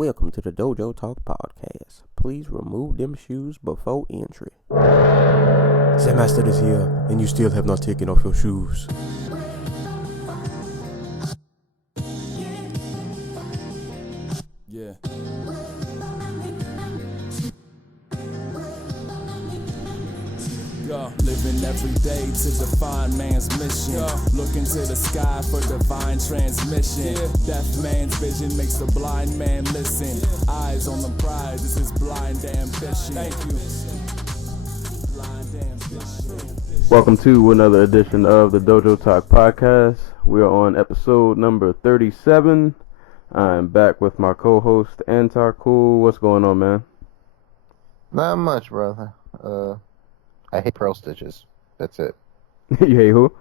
Welcome to the Dojo Talk Podcast. Please remove them shoes before entry. The master is here, and you still have not taken off your shoes. Yeah. Living every day to define man's mission. Look into the sky for divine transmission. Deaf man's vision makes the blind man listen. Eyes on the prize, this is blind ambition. Thank you. Blind ambition. Welcome to another edition of the Dojo Talk Podcast. We are on episode number 37. I'm back with my co-host, Antar Cool. What's going on, man? Not much, brother. I hate pearl stitches. That's it. You hate who?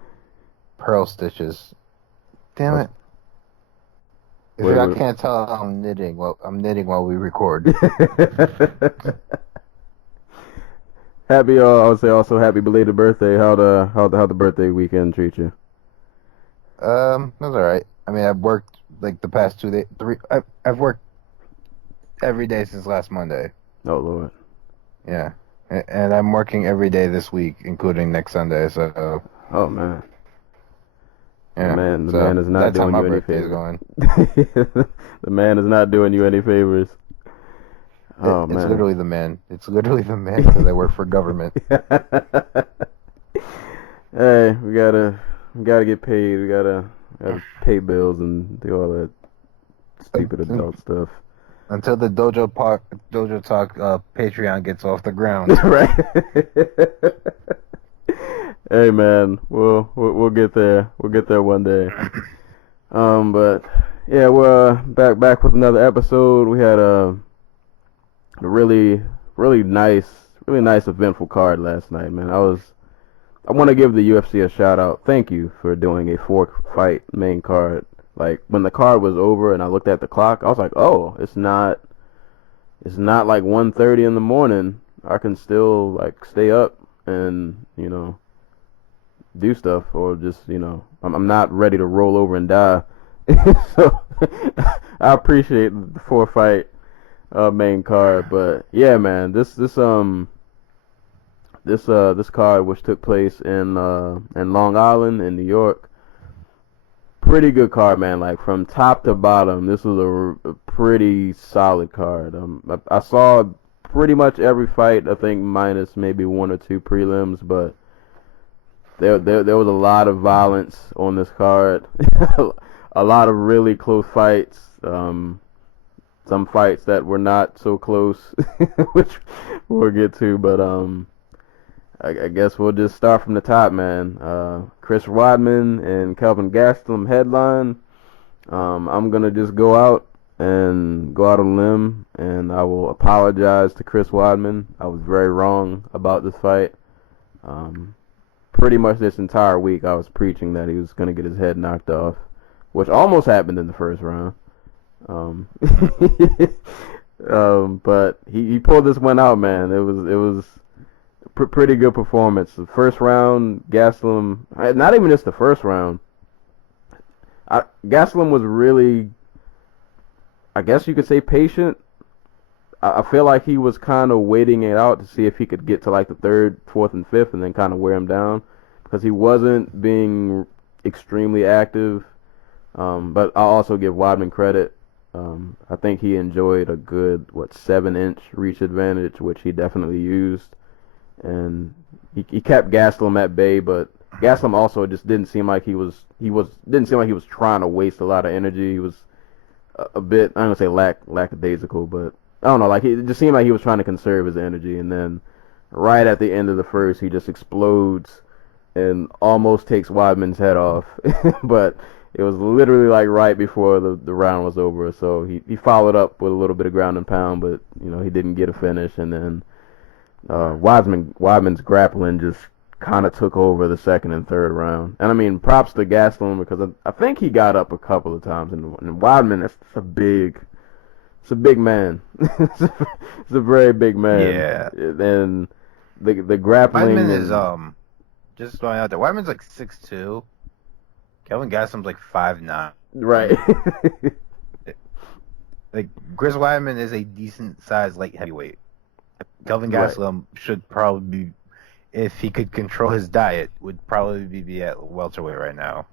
Pearl stitches. Damn it. If I can't tell, I'm knitting. Well, I'm knitting while we record. Happy, I would say also happy belated birthday. How the birthday weekend treat you? It was alright. I mean, I've worked like the past 2 days. I've worked every day since last Monday. Oh Lord. Yeah. And I'm working every day this week, including next Sunday. So. Oh man. Yeah. The man is not doing you any favors. The man is not doing you any favors. Oh man. It's literally the man. It's literally the man because I work for government. Hey, we gotta get paid. We gotta pay bills and do all that stupid adult stuff. Until the Dojo Talk Patreon gets off the ground. Right. Hey man, we'll get there. We'll get there one day. But yeah, we're back with another episode. We had a really nice eventful card last night, man. I want to give the UFC a shout out. Thank you for doing a 4-fight main card. Like, when the card was over and I looked at the clock, I was like, oh, it's not like 1:30 in the morning. I can still, like, stay up and, do stuff, or just, I'm not ready to roll over and die. So, I appreciate the 4-fight main card. But, yeah, man, this card, which took place in Long Island in New York, pretty good card, man. Like, from top to bottom, this was a pretty solid card. I saw pretty much every fight, I think, minus maybe 1 or 2 prelims, but there was a lot of violence on this card. A lot of really close fights. Some fights that were not so close, which we'll get to, but I guess we'll just start from the top, man. Chris Weidman and Kelvin Gastelum headline. I'm going to just go out on a limb, and I will apologize to Chris Weidman. I was very wrong about this fight. Pretty much this entire week I was preaching that he was going to get his head knocked off, which almost happened in the first round. But he pulled this one out, man. It was pretty good performance. The first round, Gastelum, not even just the first round, Gastelum was really, I guess you could say, patient. I feel like he was kind of waiting it out to see if he could get to like the 3rd, 4th, and 5th and then kind of wear him down, because he wasn't being extremely active. But I'll also give Weidman credit. I think he enjoyed a good, 7-inch reach advantage, which he definitely used. And he kept Gastelum at bay, but Gastelum also just didn't seem like he was trying to waste a lot of energy. He was a bit, I'm gonna say lackadaisical, but I don't know, like it just seemed like he was trying to conserve his energy. And then right at the end of the first, he just explodes and almost takes Weidman's head off. But it was literally like right before the round was over. So he followed up with a little bit of ground and pound, but he didn't get a finish. And then Weidman's grappling just kind of took over the 2nd and 3rd round. And I mean, props to Gastelum, because I think he got up a couple of times. And Weidman, it's a big man. It's a very big man. Yeah. And the grappling. Weidman is just going out there. Weidman's like 6'2". Kelvin Gastelum's like 5'9". Right. like Chris Weidman is a decent sized light heavyweight. Kelvin Right. Gastelum should probably be, if he could control his diet, would probably be at welterweight right now.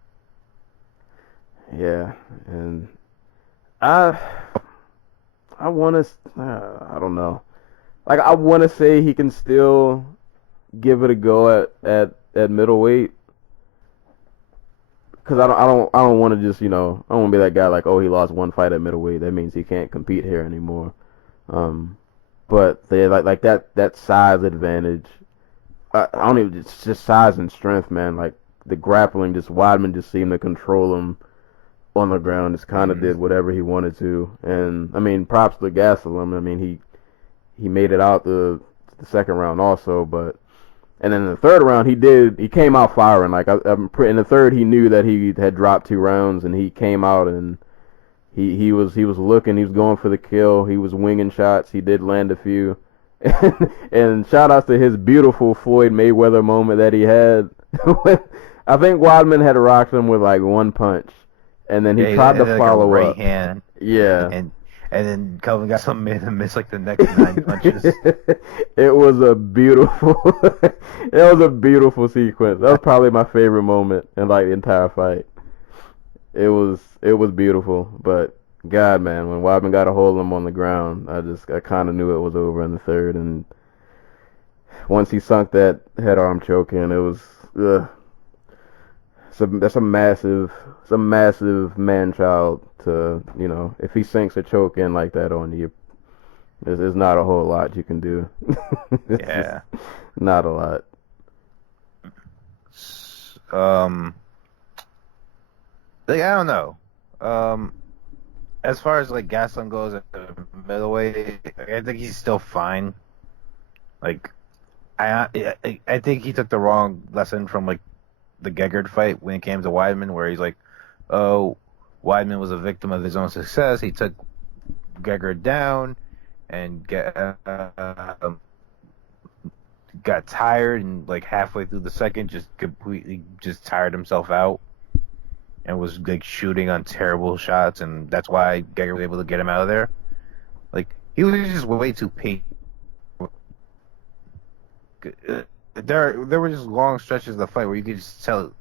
Yeah, and I I want to. I don't know. Like I want to say he can still give it a go at middleweight. Because I don't want to just I don't want to be that guy like, oh, he lost one fight at middleweight, that means he can't compete here anymore. Um, but they like that size advantage. I don't even, it's just size and strength, man. Like the grappling, just Weidman just seemed to control him on the ground. Just kind of did whatever he wanted to, and I mean, props to Gastelum. I mean, he made it out the second round also, but. And then in the third round, he came out firing. Like in the third, he knew that he had dropped 2 rounds, and he came out and he was looking, he was going for the kill, he was winging shots, he did land a few, and shout outs to his beautiful Floyd Mayweather moment that he had. I think Weidman had rocked him with like one punch, and then he tried to follow like a up. right hand, Yeah. And then Kelvin Gastelum made him miss like the next 9 punches. It was a beautiful sequence. That was probably my favorite moment in like the entire fight. It was beautiful, but God, man, when Weidman got a hold of him on the ground, I kind of knew it was over in the third, and once he sunk that head arm choke in, it was that's a massive man child to, if he sinks a choke in like that on you, there's not a whole lot you can do. Yeah. Not a lot. Like I don't know. As far as like Gastelum goes at the middleweight, I think he's still fine. Like I think he took the wrong lesson from like the Gegard fight when it came to Weidman, where he's like, oh, Weidman was a victim of his own success. He took Gegard down and got tired, and like halfway through the second just completely just tired himself out and was like shooting on terrible shots, and that's why Gegard was able to get him out of there. Like he was just way too patient. There were just long stretches of the fight where you could just tell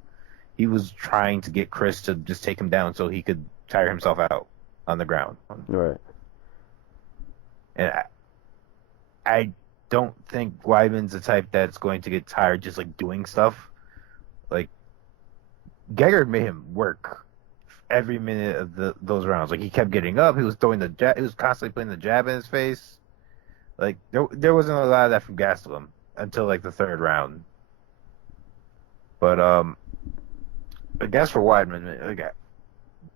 he was trying to get Chris to just take him down so he could tire himself out on the ground. Right. And I don't think Weidman's the type that's going to get tired just like doing stuff. Like Gegard made him work every minute of those rounds. Like he kept getting up, he was throwing the jab, he was constantly putting the jab in his face. Like there wasn't a lot of that from Gastelum until like the third round. But I guess for Weidman, like,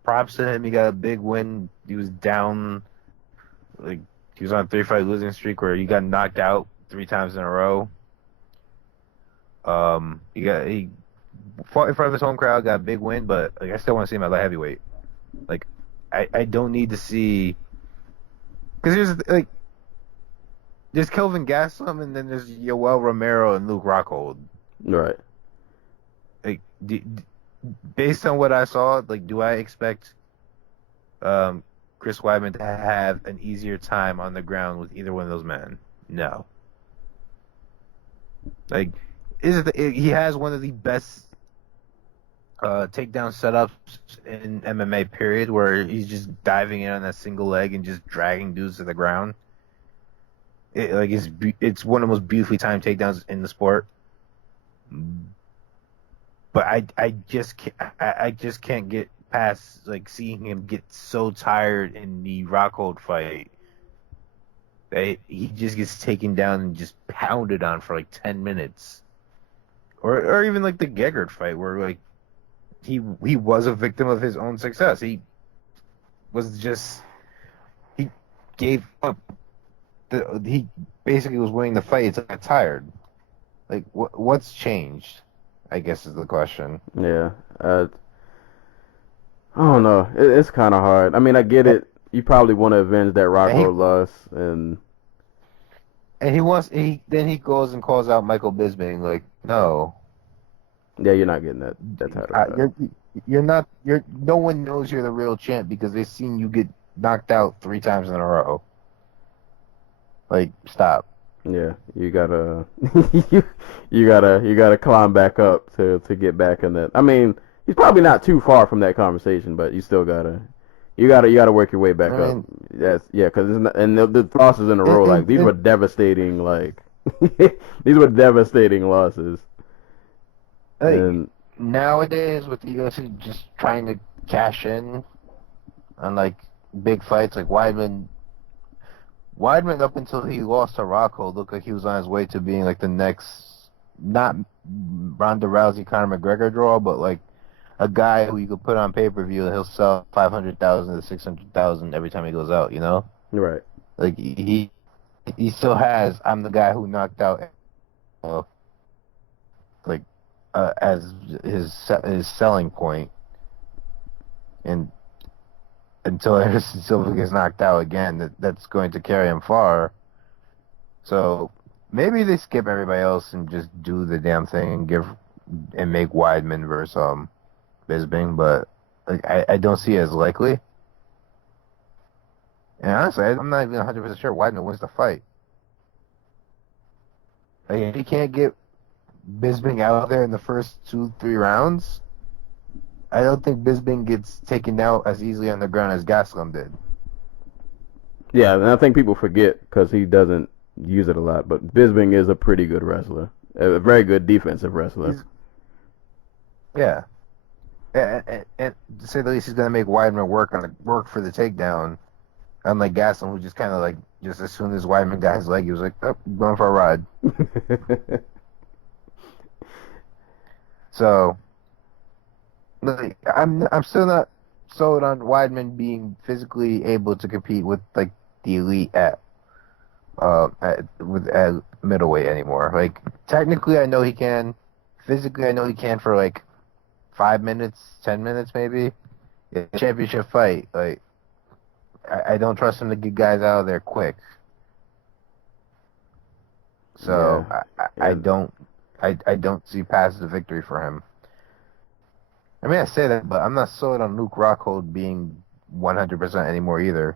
props to him. He got a big win. He was down, like he was on a 3-fight losing streak where he got knocked out 3 times in a row. He fought in front of his home crowd, got a big win, but like I still want to see him at light heavyweight. Like I don't need to see, because there's Kelvin Gastelum, and then there's Yoel Romero and Luke Rockhold. Right. Like, based on what I saw, like, do I expect Chris Weidman to have an easier time on the ground with either one of those men? No. Like, he has one of the best takedown setups in MMA, period, where he's just diving in on that single leg and just dragging dudes to the ground. It's one of the most beautifully timed takedowns in the sport. But I just can't get past like seeing him get so tired in the Rockhold fight that he just gets taken down and just pounded on for like 10 minutes. Or even like the Gegard fight where like he was a victim of his own success. He gave up. He basically was winning the fight. It's like got tired. Like what's changed? I guess is the question. Yeah. I don't know. It's kind of hard. I mean, I get it. You probably want to avenge that Rockhold loss, and then he goes and calls out Michael Bisping like, no. Yeah, you're not getting that title. You're not. No one knows you're the real champ because they've seen you get knocked out 3 times in a row. Like, stop. Yeah, you gotta you gotta climb back up to get back in that. I mean, he's probably not too far from that conversation, but you still gotta work your way back I up. mean, Yeah, because and the losses in a row, like these were it, devastating. Like these were devastating losses. like, And nowadays with the UFC just trying to cash in on like big fights, like Weidman up until he lost to Rocco looked like he was on his way to being like the next, not Ronda Rousey, Conor McGregor draw, but like a guy who you could put on pay-per-view and he'll sell 500,000 to 600,000 every time he goes out, you know? right, Like he still has I'm the guy who knocked out uh, like as his selling point, and until Anderson Silva gets knocked out again, that's going to carry him far. So maybe they skip everybody else and just do the damn thing and make Weidman versus Bisping, but like I don't see it as likely. And honestly, I'm not even 100% sure Weidman wins the fight. Like, if he can't get Bisping out there in the first 2-3 rounds, I don't think Bisping gets taken out as easily on the ground as Gastelum did. yeah, and I think people forget because he doesn't use it a lot. But Bisping is a pretty good wrestler, a very good defensive wrestler. Yeah. And to say the least, he's gonna make Weidman work for the takedown, unlike Gastelum, who just kind of like just as soon as Weidman got his leg, he was like, "Oh, I'm going for a ride." So, like, I'm still not sold on Weidman being physically able to compete with like the elite at middleweight anymore. Like, technically, I know he can. Physically, I know he can for like 5 minutes, 10 minutes, maybe. In a championship fight, like, I don't trust him to get guys out of there quick. So Yeah. I don't see paths to victory for him. I mean, I say that, but I'm not sold on Luke Rockhold being 100% anymore either.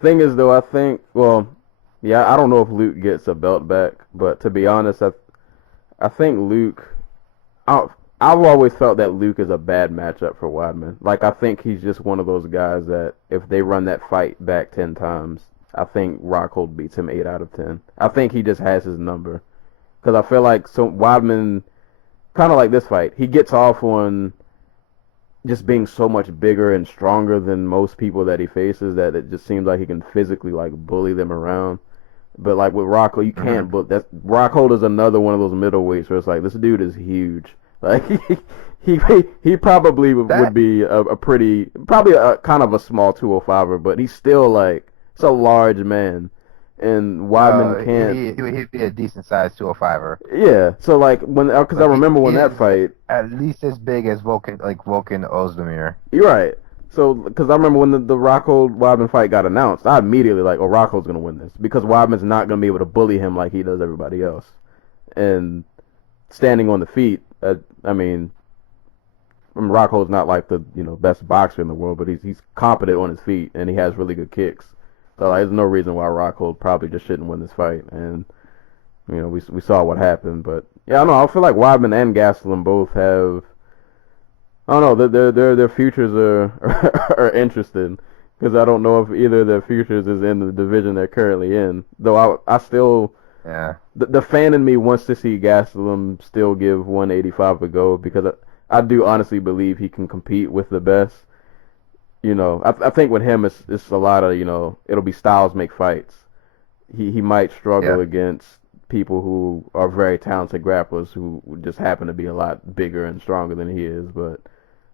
Thing is, though, I think, well, yeah, I don't know if Luke gets a belt back, but to be honest, I think Luke, I've always felt that Luke is a bad matchup for Weidman. Like, I think he's just one of those guys that if they run that fight back 10 times, I think Rockhold beats him 8 out of 10. I think he just has his number. Because I feel like Weidman, kind of like this fight, he gets off on just being so much bigger and stronger than most people that he faces that it just seems like he can physically like bully them around. But like with Rocco, you can't. But that's Rockhold is another one of those middleweights where it's like this dude is huge. Like he probably would be a pretty probably a kind of a small 205er, but he's still like it's a large man, and Weidman can't. He'd be a decent sized 205er. Yeah, so like because I remember when that fight, at least as big as Volkan Ozdemir. you're right. So, because I remember when the Rockhold Weidman fight got announced, I immediately like, oh, Rockhold's gonna win this because Weidman's not gonna be able to bully him like he does everybody else. And standing on the feet, I mean, Rockhold's not like the best boxer in the world, but he's competent on his feet and he has really good kicks. So like, there's no reason why Rockhold probably just shouldn't win this fight. And we saw what happened, but yeah, I don't know. I feel like Weidman and Gastelum both have. I don't know. Their futures are interesting because I don't know if either of their futures is in the division they're currently in. Though I still the fan in me wants to see Gastelum still give 185 a go because I do honestly believe he can compete with the best. I think with him it's a lot of it'll be styles make fights. He might struggle against people who are very talented grapplers who just happen to be a lot bigger and stronger than he is, but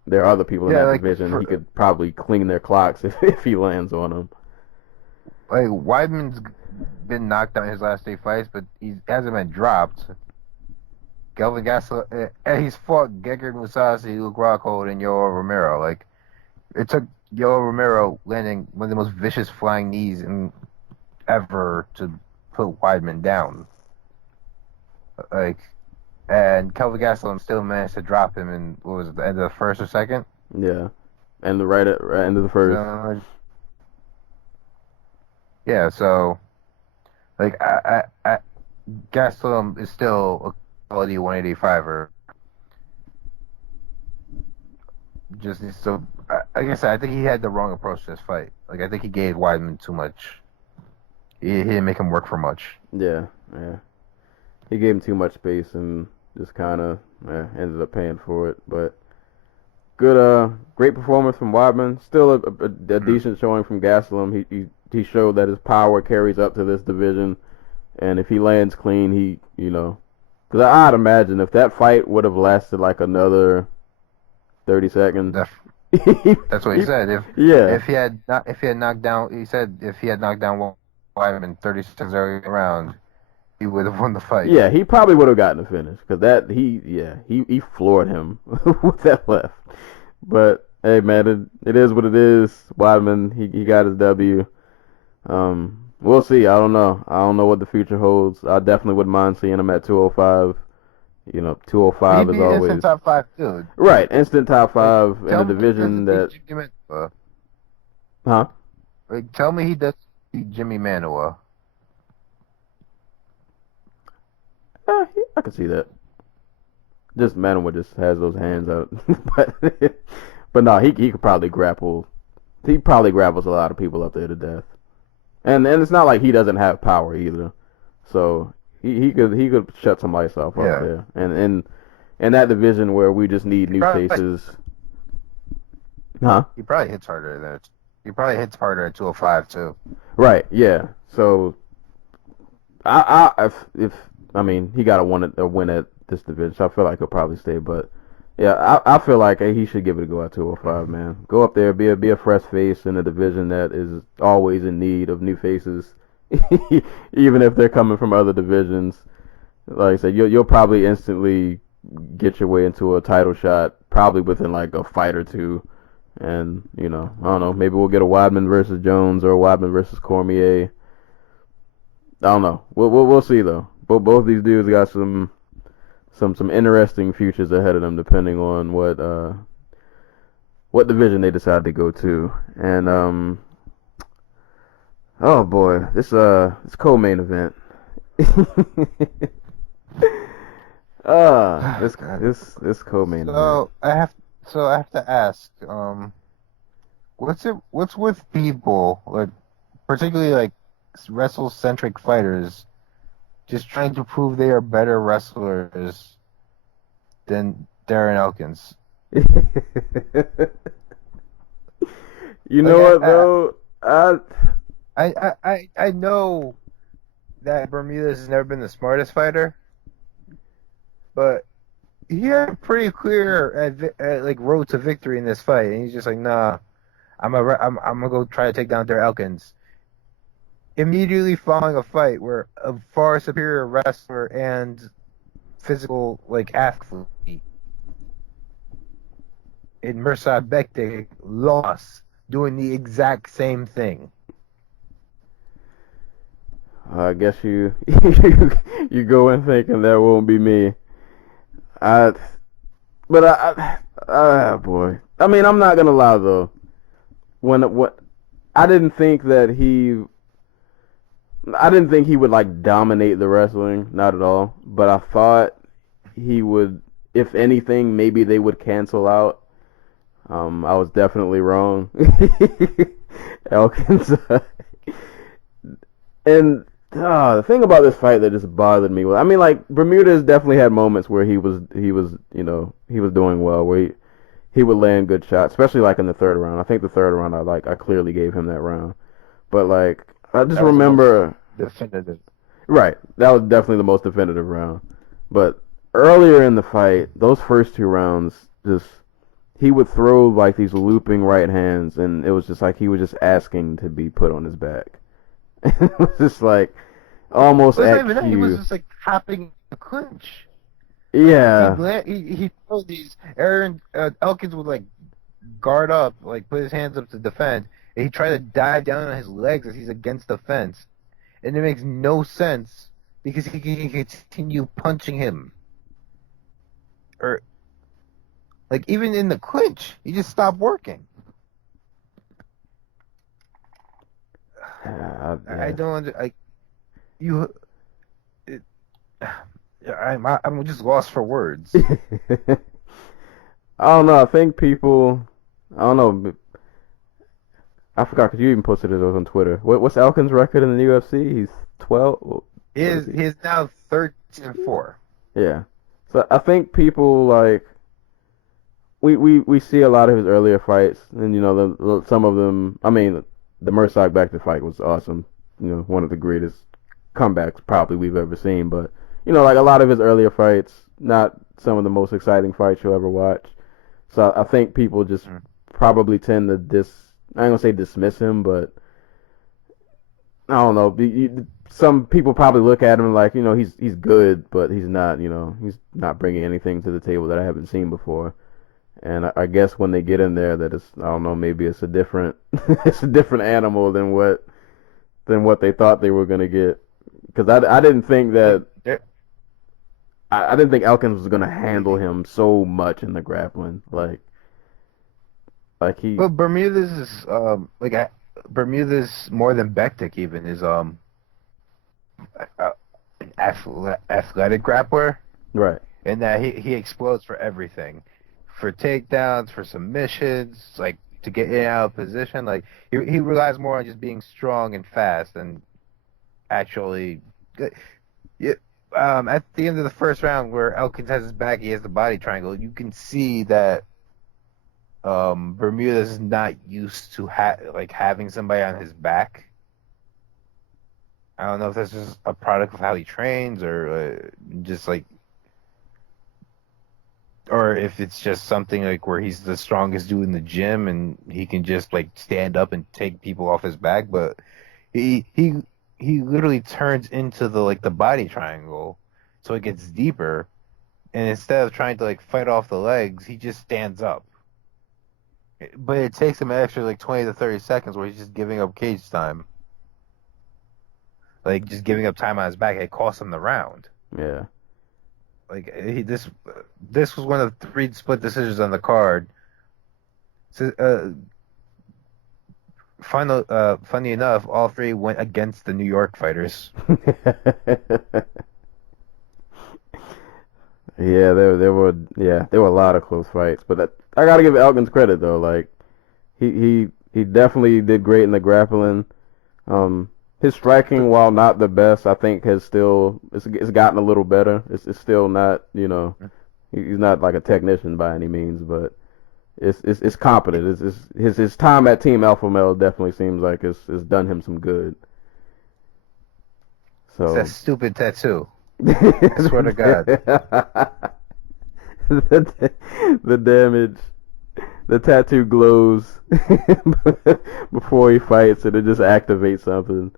there are other people in that division he could probably clean their clocks if he lands on them. Like, Weidman's been knocked out in his last 8 fights, but he hasn't been dropped. Kelvin Gastelum, and he's fought Gegard Mousasi, Luke Rockhold, and Yoel Romero. Like, it took Yoel Romero landing one of the most vicious flying knees ever to put Weidman down. Like, and Kelvin Gastelum still managed to drop him in, what was it, the end of the first or second? Yeah. And the right end of the first. Yeah, so like Gastelum is still a quality 185er. Just so, like I said, I think he had the wrong approach to this fight. Like I think he gave Weidman too much. He didn't make him work for much. Yeah. He gave him too much space and just kind of ended up paying for it. But good, great performance from Weidman. Still a decent showing from Gastelum. He showed that his power carries up to this division, and if he lands clean, because I'd imagine if that fight would have lasted like another 30 seconds. That's what he said. If he had knocked down, he said if he had knocked down Weidman 30 seconds early in the round, he would have won the fight. Yeah, he probably would have gotten the finish because he floored him with that left. But hey, man, it is what it is. Weidman, he got his W. We'll see. I don't know. I don't know what the future holds. I definitely wouldn't mind seeing him at 205. 205 is always instant top 5 too. Right, instant top 5 in a division that. Huh? Like, tell me he does beat Jimmy Manuwa. I can see that. Just Manuwa just has those hands out, but no, he could probably grapple. He probably grapples a lot of people up there to death, and it's not like he doesn't have power either. So he could shut some ice off up there, and in that division where we just need new faces. Huh? He probably hits harder there. He probably hits harder at 205 too. Right. Yeah. So I mean, he got a win at this division, so I feel like he'll probably stay. But yeah, I feel like he should give it a go at 205, man. Go up there, be a fresh face in a division that is always in need of new faces, even if they're coming from other divisions. Like I said, you'll probably instantly get your way into a title shot, probably within like a fight or two. And I don't know, maybe we'll get a Weidman versus Jones or a Weidman versus Cormier. I don't know. We'll see though. Both these dudes got some interesting futures ahead of them, depending on what division they decide to go to. And oh boy, this co-main event. This co-main event. I have to ask, what's with people, like particularly like wrestle-centric fighters, just trying to prove they are better wrestlers than Darren Elkins? You know what though? I know that Bermudez has never been the smartest fighter, but he had a pretty clear like road to victory in this fight, and he's just like, nah, I'm gonna go try to take down Darren Elkins. Immediately following a fight where a far superior wrestler and physical like athlete in Mirsad Bektik lost doing the exact same thing. I guess you go in thinking that won't be me. Boy. I mean, I'm not gonna lie though. I didn't think he would like dominate the wrestling, not at all. But I thought he would, if anything, maybe they would cancel out. I was definitely wrong. Elkins. And the thing about this fight that just bothered me was, I mean, like Bermudez definitely had moments where he was doing well, where he would land good shots, especially like in the third round. I think the third round I clearly gave him that round, but like I just remember definitive. Right, that was definitely the most definitive round. But earlier in the fight, those first two rounds, just he would throw like these looping right hands, and it was just like he was just asking to be put on his back. It was just like almost at cue. He was just like hopping the clinch. Yeah. He threw these. Elkins would like guard up, like put his hands up to defend, and he tried to dive down on his legs as he's against the fence. And it makes no sense because he can continue punching him. Or like even in the clinch, he just stopped working. I Yeah. don't you. It, I'm just lost for words. I don't know. I think people. I don't know. I forgot because you even posted it on Twitter. What's Elkin's record in the UFC? He's 12. What is he? He's now 13-4. Yeah. So I think people like we see a lot of his earlier fights, and some of them. I mean, the Murdoch back to fight was awesome. One of the greatest comebacks probably we've ever seen. But like a lot of his earlier fights, not some of the most exciting fights you'll ever watch. So I think people just probably tend to I ain't gonna say dismiss him, but I don't know. Some people probably look at him like he's good, but he's not bringing anything to the table that I haven't seen before. And I guess when they get in there, that I don't know, maybe it's a different it's a different animal than what they thought they were gonna get. Because I didn't think that I didn't think Elkins was gonna handle him so much in the grappling, like he. But Bermudez is Bermudez more than Bektik even is an athletic grappler, Right. in that he explodes for everything, for takedowns, for submissions, like to get in and out of position. Like he relies more on just being strong and fast and actually good. Yeah, at the end of the first round, where Elkins has his back, he has the body triangle. You can see that Bermudez is not used to having somebody on his back. I don't know if that's just a product of how he trains, or just like, or if it's just something like where he's the strongest dude in the gym and he can just like stand up and take people off his back. But he literally turns into the body triangle, so it gets deeper. And instead of trying to like fight off the legs, he just stands up. But it takes him an extra like 20 to 30 seconds where he's just giving up cage time. Like just giving up time on his back. It costs him the round. Yeah. Like this was one of the 3 split decisions on the card. So, funny enough, all 3 went against the New York fighters. Yeah, there were a lot of close fights, but I gotta give Elkins credit though. Like he definitely did great in the grappling. His striking, while not the best, I think it's gotten a little better. It's still not he's not like a technician by any means, but it's competent. His time at Team Alpha Male definitely seems like it's done him some good. It's So that stupid tattoo. I swear to God. the damage, the tattoo glows before he fights, and it just activates something.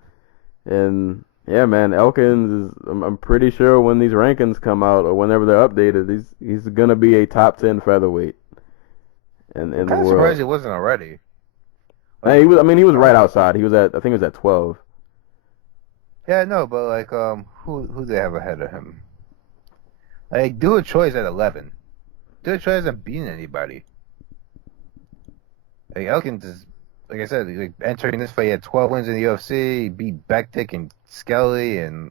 And yeah, man, Elkins is. I'm pretty sure when these rankings come out or whenever they're updated, he's gonna be a top 10 featherweight in the I'm kind of world. surprised he wasn't already. He was. I mean, he was right outside. He was at. I think he was at 12. Yeah, no, but like, who they have ahead of him? Like, do a choice at 11. Do a choice hasn't beaten anybody. Like Elkins is, like I said, like entering this fight, he had 12 wins in the UFC. He beat Bektik and Skelly and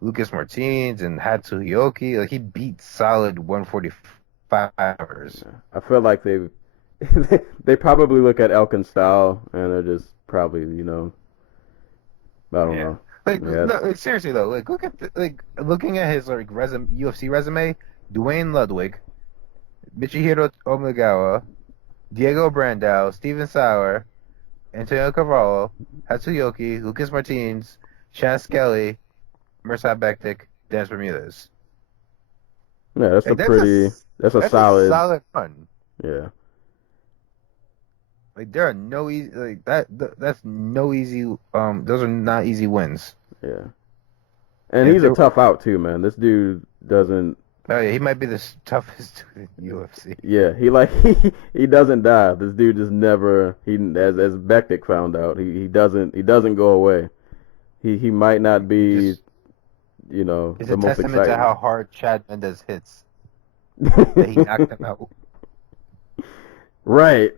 Lucas Martins and Hatsuhioki. Like he beat solid 145ers. I feel like they probably look at Elkin's style and they're just probably I don't know. Like, Yeah. no, like, seriously though, like looking at his like UFC resume, Dwayne Ludwig, Michihiro Omagawa, Diego Brandao, Steven Sauer, Antonio Carvalho, Hatsuyoki, Lucas Martins, Shan Skelly, Mirsad Bektik, Dennis Bermudez. Yeah, that's Like, that's a that's solid. a solid run. Yeah. Like there are no easy that's no easy those are not easy wins. Yeah. And he's a tough out too, man. This dude doesn't. Oh yeah, he might be the toughest dude in UFC. Yeah, he doesn't die. This dude just never. As Bektik found out, he doesn't go away. He might not be, It's the a most testament exciting. to how hard Chad Mendes hits that he knocked him out. Right.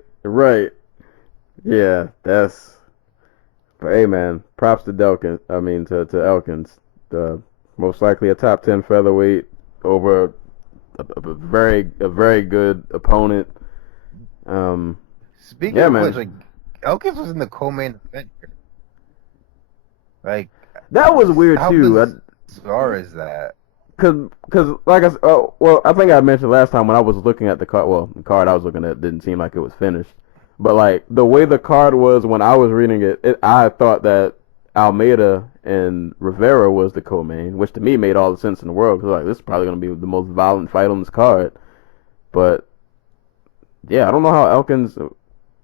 Yeah, that's. But hey, man, props to Delkin. I mean, to Elkins. Most likely a top 10 featherweight over a very good opponent. Speaking Yeah, of which, man, like Elkins was in the co-main event here. Like, that was weird how too. bizarre is that? Cause like well, I think I mentioned last time when I was looking at the card. Well, the card I was looking at didn't seem like it was finished, but like the way the card was when I was reading it, I thought that Almeida and Rivera was the co-main, which to me made all the sense in the world. Cause like this is probably gonna be the most violent fight on this card. But yeah, I don't know how Elkins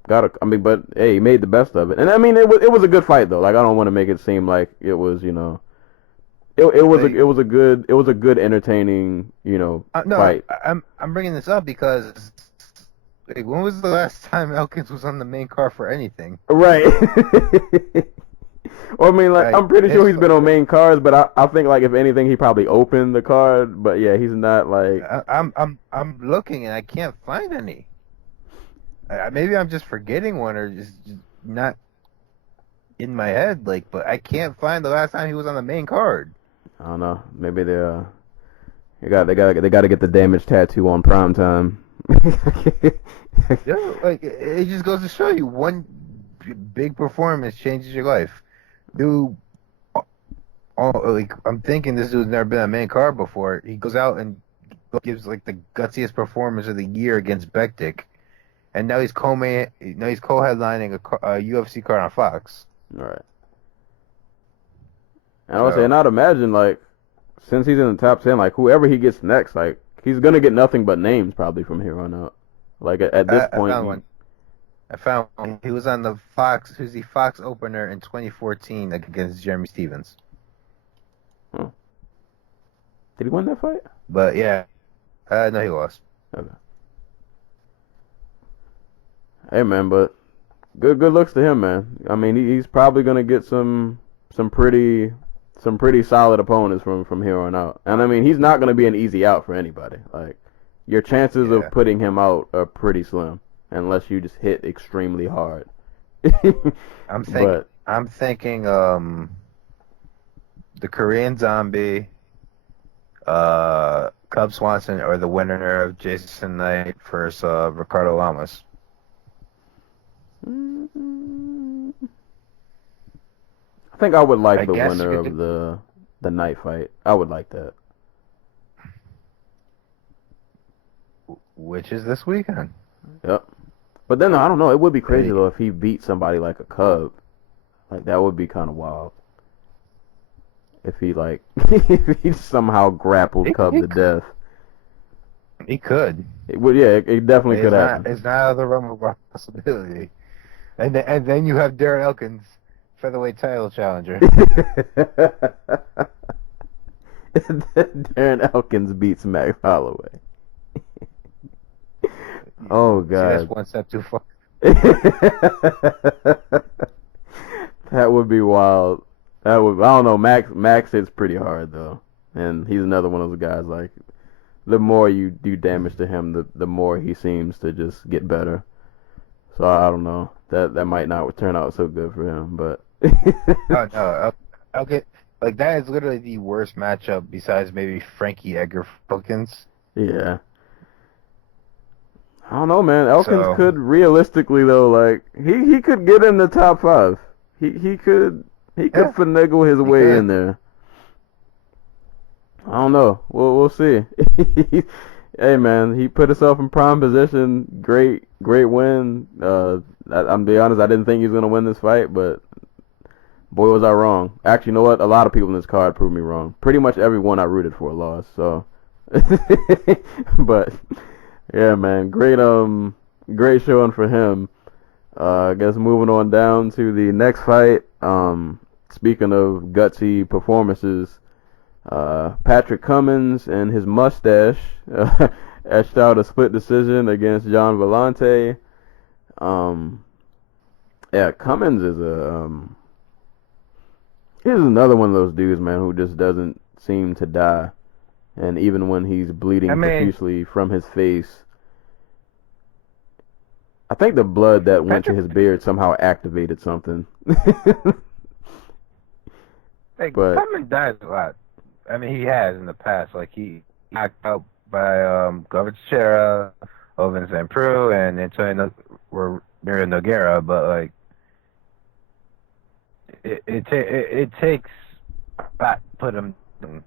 got a. I mean, but hey, he made the best of it, and I mean it was a good fight though. Like I don't want to make it seem like it was Like, it was a good entertaining no, fight. I'm bringing this up because like, when was the last time Elkins was on the main card for anything? Right. Well, I mean, like Like, I'm pretty sure it's he's been on main cards, but I think like if anything he probably opened the card. But yeah, he's not like I'm looking and I can't find any. Maybe I'm just forgetting one or just not in my head. Like, but I can't find the last time he was on the main card. I don't know. Maybe they got to get the damage tattoo on prime time. Yeah, like it just goes to show you one big performance changes your life. Dude, like I'm thinking this dude's never been on main card before. He goes out and gives like the gutsiest performance of the year against Bektik, and now he's co-headlining a UFC card on Fox. All right. And I was saying, I'd imagine like since he's in the top 10, like whoever he gets next, like he's gonna get nothing but names probably from here on out. Like at this I point, found one. I found one. He was on the Fox. He was the Fox opener in 2014 against Jeremy Stevens. Huh. Did he win that fight? But yeah, no, he lost. Okay. Hey man, but good looks to him, man. I mean, he's probably gonna get some pretty solid opponents from here on out. And I mean, he's not gonna be an easy out for anybody. Like your chances of putting him out are pretty slim unless you just hit extremely hard. I'm thinking the Korean Zombie, Cub Swanson, or the winner of Jason Knight versus Ricardo Lamas. I think I would like the winner of the night fight. I would like that. Which is this weekend. Yep. But then I don't know. It would be crazy though if he beat somebody like a Cub. Like that would be kind of wild. If he if he somehow grappled Cub to death. He could. It would. Yeah. It definitely could happen. It's not out of the realm of possibility. And then you have Darren Elkins, featherweight title challenger. Darren Elkins beats Max Holloway. Oh God, see, that's one step too far. That would be wild. I don't know. Max hits pretty hard though, and he's another one of those guys. Like the more you do damage to him, the more he seems to just get better. So I don't know. That might not turn out so good for him, but. Oh no, okay. Like that is literally the worst matchup besides maybe Frankie Edgar Elkins. Yeah. I don't know, man. Elkins could realistically though, like he could get in the top 5. He could finagle his way in there. I don't know. We'll see. Hey man, he put himself in prime position. Great win. I'm be honest, I didn't think he was gonna win this fight, but boy was I wrong. Actually, you know what? A lot of people in this card proved me wrong. Pretty much everyone I rooted for lost. So, but yeah, man, great showing for him. I guess moving on down to the next fight. Speaking of gutsy performances, Patrick Cummins and his mustache etched out a split decision against John Vellante. Yeah, Cummins is he's another one of those dudes, man, who just doesn't seem to die. And even when he's bleeding profusely from his face, I think the blood that went to his beard somehow activated something. Like, But Clement dies a lot. I mean, he has in the past. Like, he knocked out by Glover Teixeira, Oven St. Preux, and Antonio Nogueira. But, like, it takes a lot to put him down.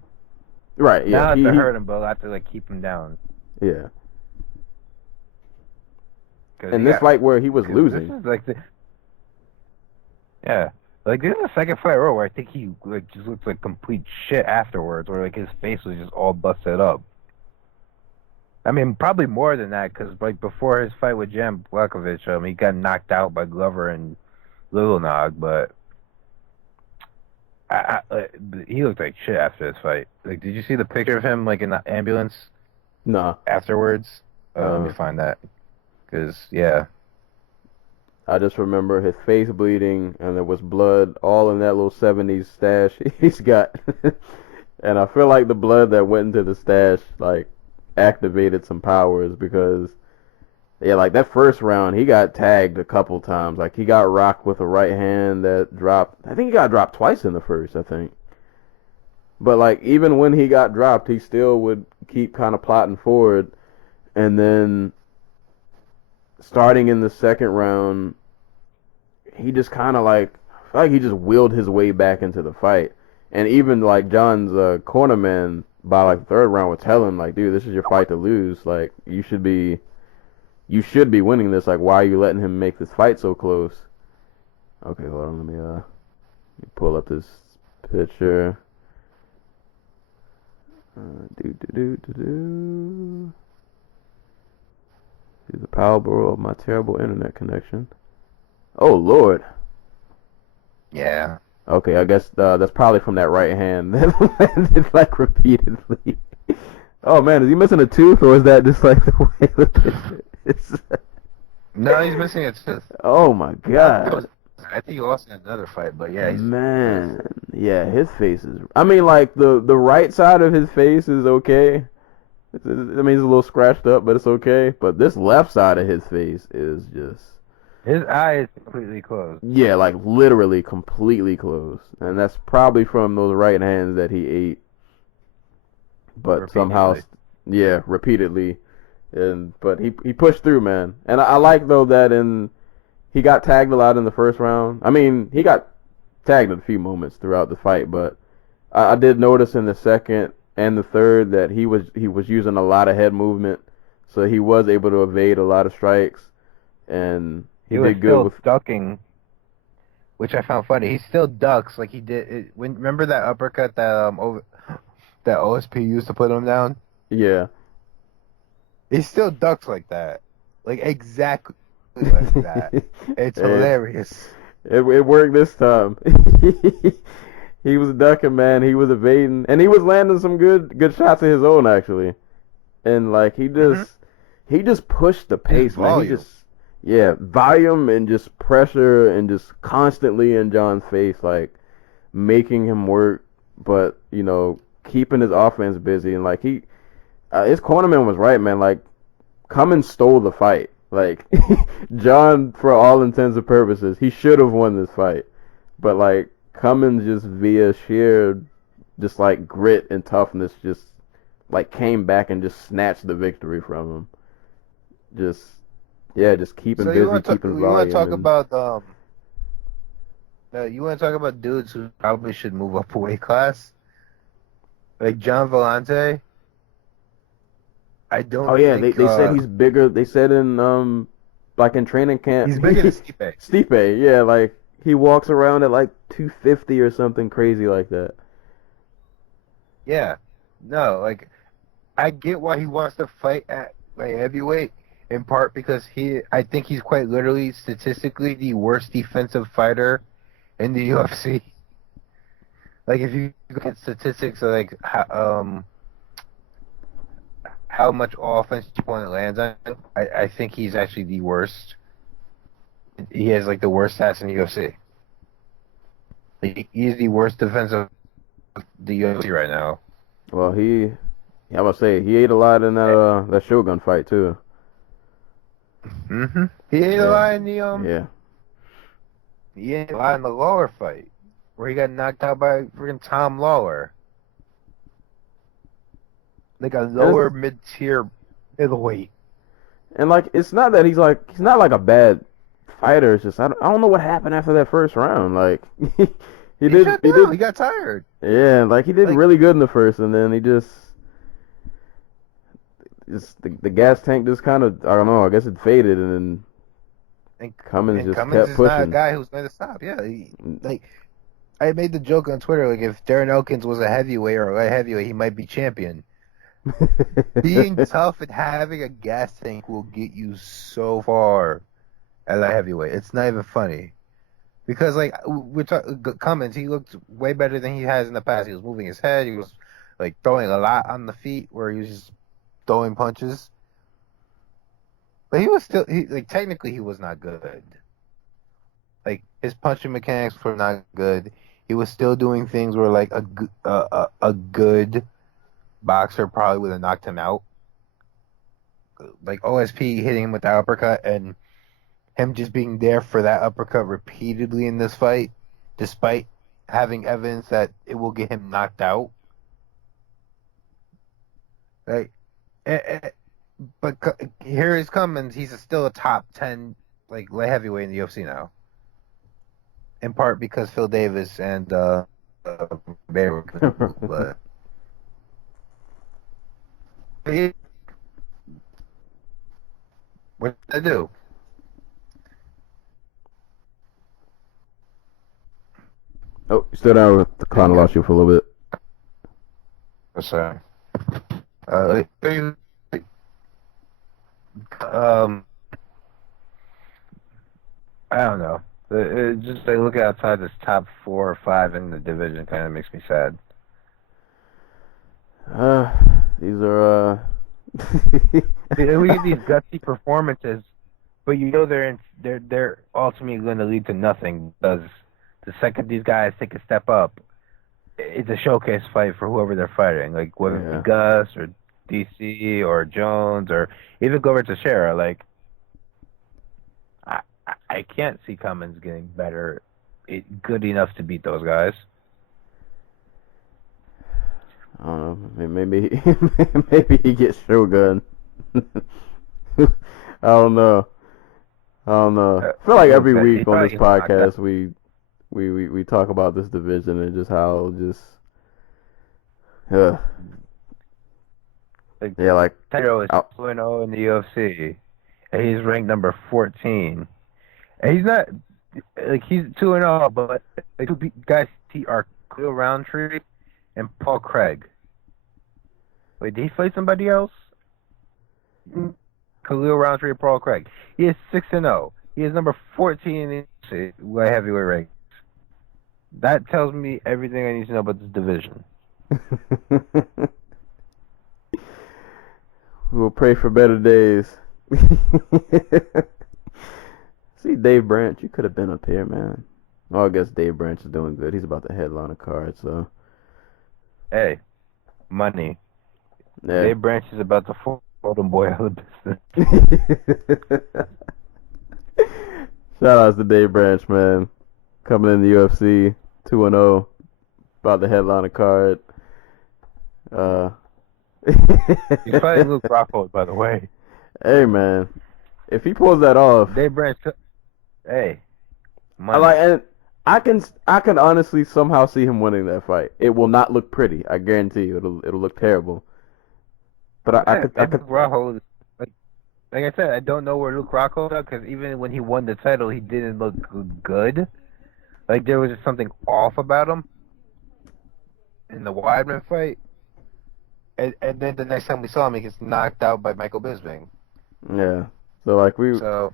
right, yeah, Not to hurt him, but a lot to, like, keep him down. yeah. And this fight where he was losing. This is like like this is the second fight in a row where I think he like just looks like complete shit afterwards, where like his face was just all busted up. I mean, probably more than that, because like before his fight with Jan Blachowicz, he got knocked out by Glover and Littlenog, but he looked like shit after this fight. Like, did you see the picture of him like in the ambulance? No. Afterwards, let me find that. Because, yeah. I just remember his face bleeding, and there was blood all in that little 70s stash he's got. And I feel like the blood that went into the stash, like, activated some powers because, yeah, like, that first round, he got tagged a couple times. Like, he got rocked with a right hand that dropped. I think he got dropped twice in the first, I think. But, like, even when he got dropped, he still would keep kind of plotting forward. And then starting in the second round, he just kind of I feel like he just willed his way back into the fight. And even like John's cornerman by like the third round would tell him like, dude, this is your fight to lose. Like you should be winning this. Like why are you letting him make this fight so close? Okay, hold on, let me pull up this picture. See the power of my terrible internet connection. Oh, Lord. Yeah. Okay, I guess that's probably from that right hand that landed, like, repeatedly. Oh, man, is he missing a tooth, or is that just, like, the way it's... No, he's missing a tooth. Oh, my God. I think he lost in another fight, but yeah. Man, yeah, his face is... I mean, like, the right side of his face is okay. I mean, he's a little scratched up, but it's okay. But this left side of his face is just... His eye is completely closed. Yeah, like literally completely closed. And that's probably from those right hands that he ate. But Repeatedly. somehow, yeah, repeatedly. But he pushed through, man. And I like, though, that he got tagged a lot in the first round. I mean, he got tagged in a few moments throughout the fight, but I did notice in the second and the third that he was using a lot of head movement, so he was able to evade a lot of strikes, and he did good with ducking, which I found funny. He still ducks like he did. Remember that uppercut that that OSP used to put him down? Yeah, he still ducks like that, like exactly like that. It's hilarious. It worked this time. He was ducking, man. He was evading, and he was landing some good shots of his own, actually. And like he just pushed the pace, man. He just volume and just pressure and just constantly in John's face, like making him work, but keeping his offense busy. And like his cornerman was right, man. Like Cummins stole the fight. Like John, for all intents and purposes, he should have won this fight, but like. Cummins just via sheer just like grit and toughness just like came back and just snatched the victory from him. Just keeping busy, keeping volume. You want to talk about you want to talk about dudes who probably should move up a weight class? Like John Vellante? I don't think... they said he's bigger. They said in like in training camp. He's bigger than Stipe. Stipe, yeah, like he walks around at like 250 or something crazy like that. Yeah. No, like I get why he wants to fight at like heavyweight, in part because I think he's quite literally statistically the worst defensive fighter in the UFC. Like if you look at statistics of like how much offense each opponent lands on, I think he's actually the worst. He has like the worst stats in the UFC. He's the worst defensive of the UFC right now. Well, I would say he ate a lot in that Shogun fight too. Mm-hmm. He ate a lot in the Yeah. He ate a lot in the lower fight. where he got knocked out by freaking Tom Lawler. Like a lower mid-tier middleweight. And like, it's not that he's not like a bad fighter. It's just I don't know what happened after that first round. Like he Shut down. He got tired. Yeah, like he did Like, really good in the first, and then he just the gas tank just kind of, I don't know. I guess it faded, and then Cummins just Cummins kept is not a pushing. guy who's going to stop. Yeah, like I made the joke on Twitter, like if Darren Elkins was a heavyweight or a light heavyweight, he might be champion. Being tough and having a gas tank will get you so far at light heavyweight. It's not even funny. Because like we're talking Cummins, he looked way better than he has in the past. He was moving his head. He was like throwing a lot on the feet, where he was just throwing punches. But he was still technically he was not good. Like his punching mechanics were not good. He was still doing things where like a good boxer probably would have knocked him out. Like OSP hitting him with the uppercut and him just being there for that uppercut repeatedly in this fight, despite having evidence that it will get him knocked out. Like, but here is Cummins. He's still a top 10 like light heavyweight in the UFC now. In part because Phil Davis and Bader, but what did I do? Oh, you still down with the kind of lost you for a little bit. Sorry. Um, I don't know. It just like looking outside this top 4 or 5 in the division kind of makes me sad. These are We get these gutsy performances, but you know they're ultimately going to lead to nothing, because the second these guys take a step up, it's a showcase fight for whoever they're fighting, like whether it be Gus or DC or Jones or even Glover Teixeira. Like I can't see Cummins getting better, good enough to beat those guys. I don't know. Maybe maybe he gets Shogun. I don't know. I feel like every week on this podcast we talk about this division and just how like Tairo is 2-0 in the UFC, and he's ranked number 14. And he's not like he's 2-0, but like two guys are Khalil Roundtree and Paul Craig. Wait, did he fight somebody else? Khalil Roundtree and Paul Craig. He is 6-0. He is number 14 in the UFC light heavyweight ranks. That tells me everything I need to know about this division. We'll pray for better days. See, Dave Branch, you could have been up here, man. Oh, I guess Dave Branch is doing good. He's about to headline a card, so. Hey, money. Yeah. Dave Branch is about to fold them boy out of business. Shout outs to Dave Branch, man. Coming in the UFC, 2-0, about to headline a card. He's fighting Luke Rockhold, by the way. Hey, man. If he pulls that off, Dave Branch, hey, and I can honestly somehow see him winning that fight. It will not look pretty. I guarantee you, it'll look terrible. But I could. Rockhold, like I said, I don't know where Luke Rockhold is, because even when he won the title, he didn't look good. Like there was just something off about him in the Weidman fight. And then the next time we saw him, he gets knocked out by Michael Bisping. Yeah. So like yeah,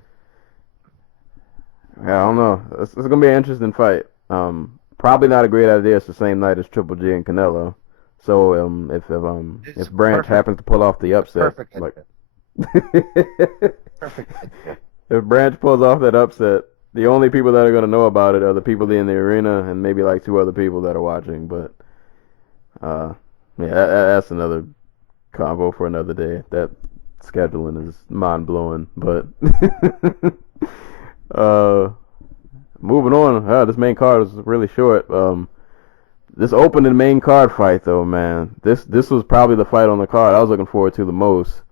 I don't know. It's gonna be an interesting fight. Probably not a great idea. It's the same night as Triple G and Canelo. So if Branch happens to pull off the upset, perfect like perfect idea. If Branch pulls off that upset, the only people that are gonna know about it are the people in the arena and maybe like 2 other people that are watching. But yeah, that's another combo for another day. That scheduling is mind blowing, but moving on. This main card is really short. This opening main card fight though, man. This was probably the fight on the card I was looking forward to the most.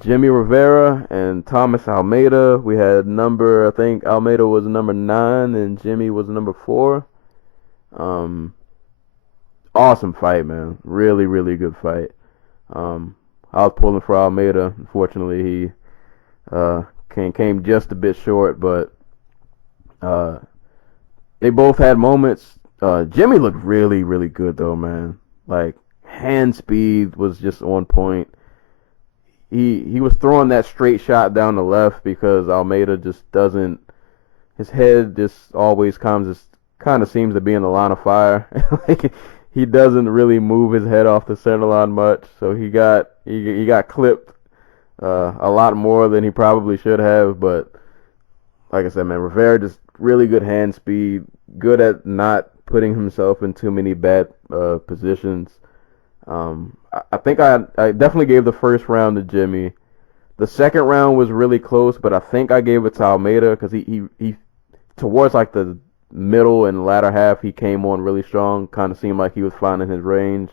Jimmy Rivera and Thomas Almeida. We had I think Almeida was number 9 and Jimmy was number 4. Awesome fight, man. Really, really good fight. I was pulling for Almeida. Unfortunately, he came just a bit short, but they both had moments. Jimmy looked really, really good though, man. Like hand speed was just on point. He was throwing that straight shot down the left because Almeida just doesn't. His head just always kind of seems to be in the line of fire. Like he doesn't really move his head off the center line much, so he got clipped a lot more than he probably should have. But like I said, man, Rivera just really good hand speed, good at not putting himself in too many bad positions. I think I definitely gave the first round to Jimmy. The second round was really close, but I think I gave it to Almeida because he towards like the middle and latter half he came on really strong. Kind of seemed like he was finding his range,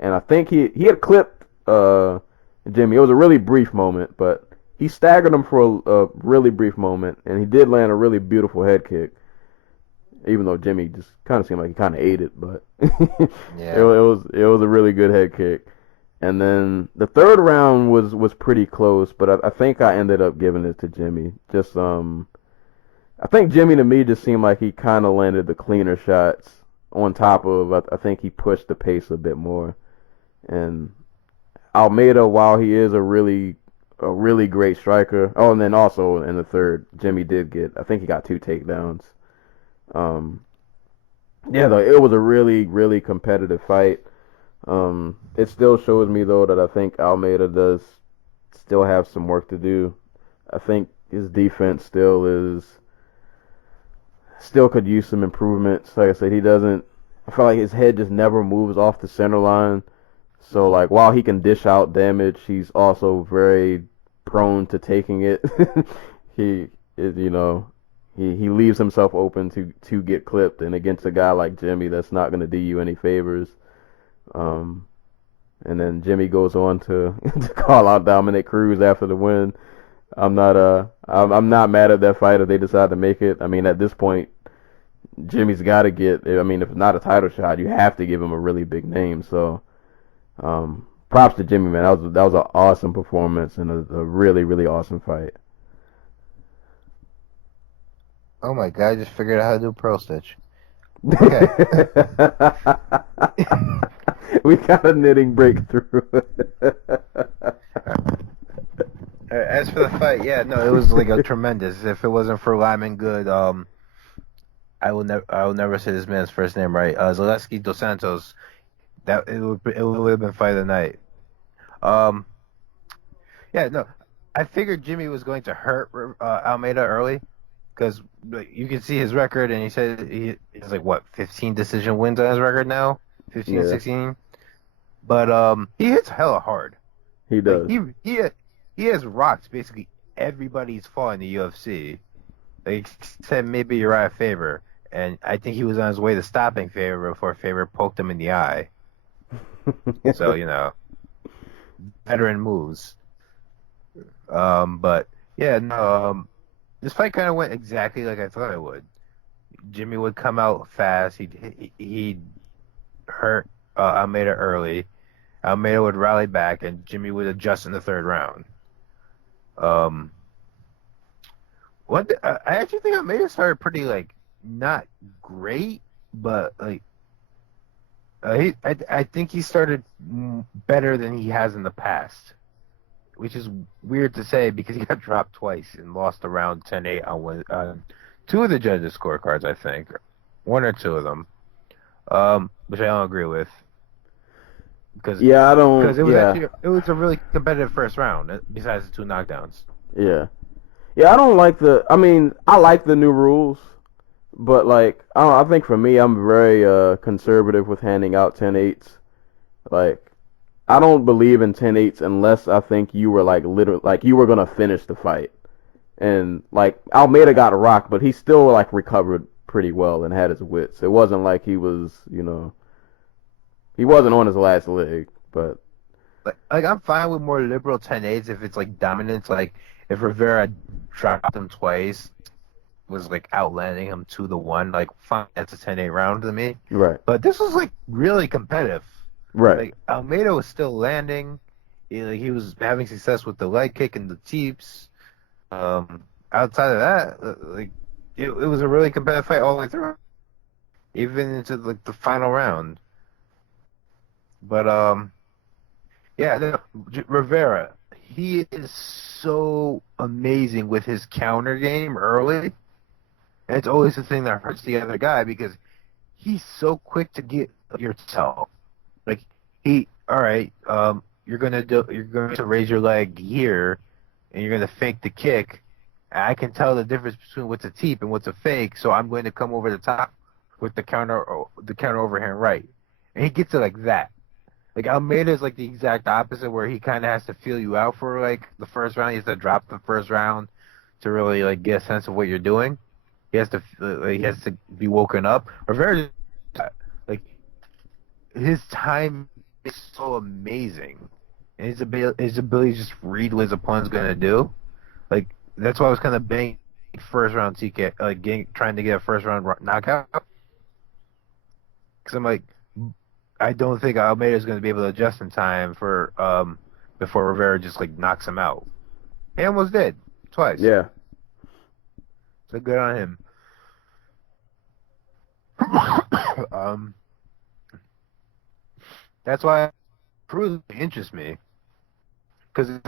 and I think he had clipped Jimmy. It was a really brief moment, but he staggered him for a really brief moment, and he did land a really beautiful head kick. Even though Jimmy just kind of seemed like he kind of ate it, but Yeah. it was a really good head kick. And then the third round was pretty close, but I think I ended up giving it to Jimmy. Just I think Jimmy to me just seemed like he kind of landed the cleaner shots on top of I think he pushed the pace a bit more. And Almeida, while he is a really great striker. Oh, and then also in the third, Jimmy I think he got 2 takedowns. Yeah, though it was a really, really competitive fight. It still shows me though that I think Almeida does still have some work to do. I think his defense still could use some improvements. Like I said, I feel like his head just never moves off the center line. So like while he can dish out damage, he's also very prone to taking it. He is, he leaves himself open to get clipped, and against a guy like Jimmy, that's not going to do you any favors. And then Jimmy goes on to call out Dominic Cruz after the win. I'm not mad at that fight if they decide to make it. I mean, at this point, Jimmy's got to get. I mean, if it's not a title shot, you have to give him a really big name. So, props to Jimmy, man. That was an awesome performance and a really, really awesome fight. Oh my god, I just figured out how to do pearl stitch. Okay. We got a knitting breakthrough. As for the fight, yeah, no, it was like a tremendous. If it wasn't for Lyman Good, I will never say this man's first name right. Zaleski Dos Santos, that it would have been fight of the night. Yeah, no, I figured Jimmy was going to hurt Almeida early. Because you can see his record, and he said he has like 15 decision wins on his record now, 15, Yeah. 16. But he hits hella hard. He does. Like, he has rocked basically everybody's fought in the UFC, like, except maybe Uriah Faber, and I think he was on his way to stopping Faber before Faber poked him in the eye. So veteran moves. But yeah, no. This fight kind of went exactly like I thought it would. Jimmy would come out fast. He'd hurt Almeida early. Almeida would rally back, and Jimmy would adjust in the third round. I actually think Almeida started pretty not great, but I think he started better than he has in the past. Which is weird to say because he got dropped twice and lost around 10-8 on 2 of the judges' scorecards, I think. 1 or 2 of them, which I don't agree with. Because it was a really competitive first round, besides the 2 knockdowns. Yeah, I don't like I like the new rules, but I think for me, I'm very conservative with handing out 10-8s. I don't believe in 10-8s unless I think you were literally you were gonna finish the fight. And like Almeida got rocked, but he still like recovered pretty well and had his wits. It wasn't like he was, he wasn't on his last leg. But Like I'm fine with more liberal 10-8s if it's like dominance. Like if Rivera dropped him twice, was like outlanding him 2-1. Like fine, that's a 10-8 round to me. right, But this was like really competitive. right, Like Almeida was still landing. He was having success with the leg kick and the teeps. Outside of that, like it was a really competitive fight all the way through, even into like the final round. But yeah, no, Rivera, he is so amazing with his counter game early. And it's always the thing that hurts the other guy because he's so quick to get yourself. Like all right, you're going to raise your leg here, and you're going to fake the kick. I can tell the difference between what's a teep and what's a fake, so I'm going to come over the top with the counter overhand right, and he gets it like that. Like Almeida is like the exact opposite, where he kind of has to feel you out for like the first round. He has to drop the first round to really like get a sense of what you're doing. He has to be woken up. Rivera, like his time is so amazing, and his ability to just read what his opponent's gonna do. Like that's why I was kind of banging first round TK, like trying to get a first round knockout. Because I'm like, I don't think Almeida is going to be able to adjust in time for before Rivera just like knocks him out. He almost did twice. yeah, So good on him. That's why Cruz interests me, because if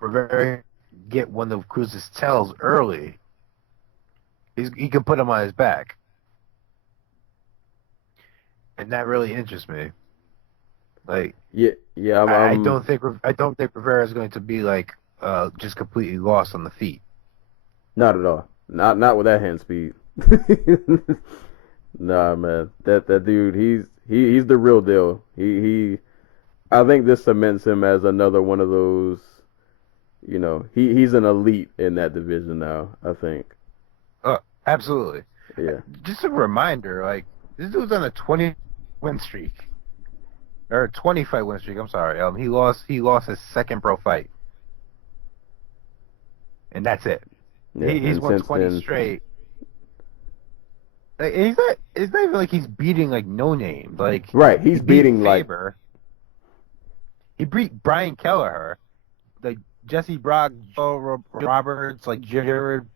Rivera get one of Cruz's tells early, he can put him on his back, and that really interests me. Like, yeah. I don't think Rivera is going to be like just completely lost on the feet. Not at all. Not with that hand speed. Nah, man. That dude, he's the real deal. I think this cements him as another one of those. He's an elite in that division now, I think. Absolutely. Yeah. Just a reminder, like this dude's on a 20 win streak, or a 20 fight win streak. I'm sorry. He lost his second pro fight, and that's it. Yeah. He's and won since 20 then, straight. Like, it's not even like he's beating like no names. Like right, he's he beat beating like Faber. He beat Brian Kelleher, like Jesse Brock, Joe Roberts, like Jared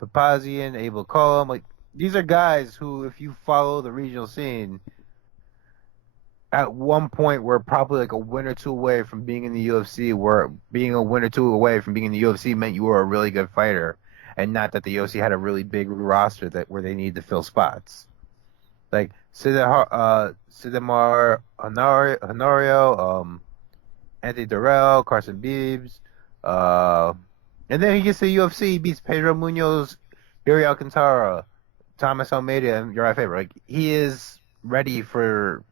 Papazian, Abel Cullum. Like these are guys who, if you follow the regional scene, at one point were probably like a win or two away from being in the UFC. Where being a win or two away from being in the UFC meant you were a really good fighter, and not that the UFC had a really big roster where they needed to fill spots. Like Sidamar Honorio, Anthony Durrell, Carson Beebs, and then he gets to the UFC, he beats Pedro Munoz, Yuri Alcantara, Thomas Almeida, and Uriah Faber. Like he is ready for.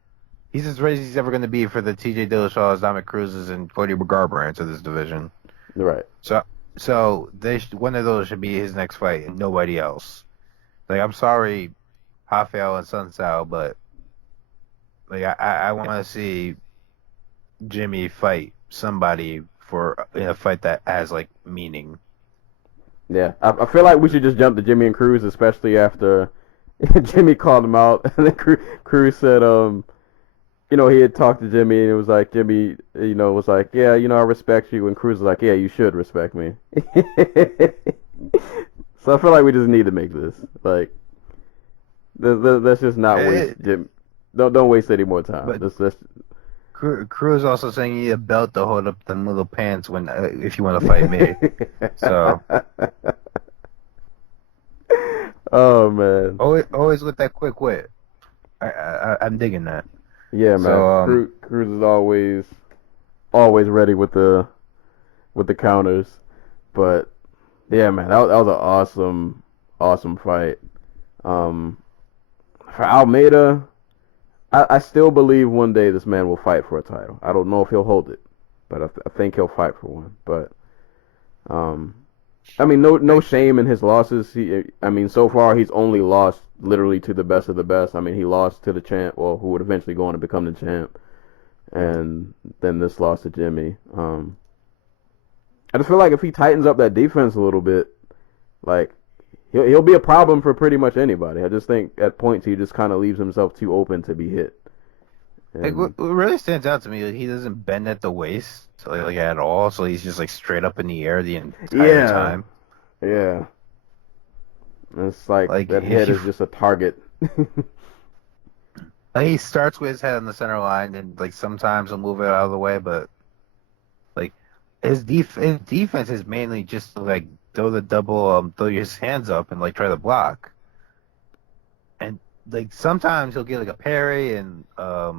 He's as ready as he's ever going to be for the TJ Dillashaws, Dominic Cruzes, and Cody Garbrandt of this division. right. So one of those should be his next fight, and nobody else. Like I'm sorry, Rafael and Sunsao, but like I want to see Jimmy fight somebody in a fight that has like meaning. Yeah, I feel like we should just jump to Jimmy and Cruz, especially after Jimmy called him out, and then Cruz said, he had talked to Jimmy, and it was like Jimmy, was like, yeah, I respect you, and Cruz was like, yeah, you should respect me. So I feel like we just need to make this like, let's just not waste Jimmy. Don't waste any more time. Let's Cruz also saying you need a belt to hold up them little pants when if you want to fight me. So. Oh man. Always with that quick wit. I'm digging that. Yeah, man. So, Cruz is always ready with the counters. But yeah, man, that was an awesome fight. For Almeida, I still believe one day this man will fight for a title. I don't know if he'll hold it, but I think he'll fight for one. But I mean, no shame in his losses. I mean, so far he's only lost literally to the best of the best. I mean, he lost to the champ, well, who would eventually go on to become the champ, and then this loss to Jimmy. I just feel like if he tightens up that defense a little bit, like he'll be a problem for pretty much anybody. I just think at points he just kind of leaves himself too open to be hit. Like, what And really stands out to me, like, he doesn't bend at the waist, like at all. So he's just like straight up in the air the entire yeah, time. yeah, it's like Like that head is just a target. he starts with his head on the center line, and like sometimes he'll move it out of the way, but like his defense is mainly just to, like throw the double, throw his hands up and like try to block. And like sometimes he'll get like a parry and a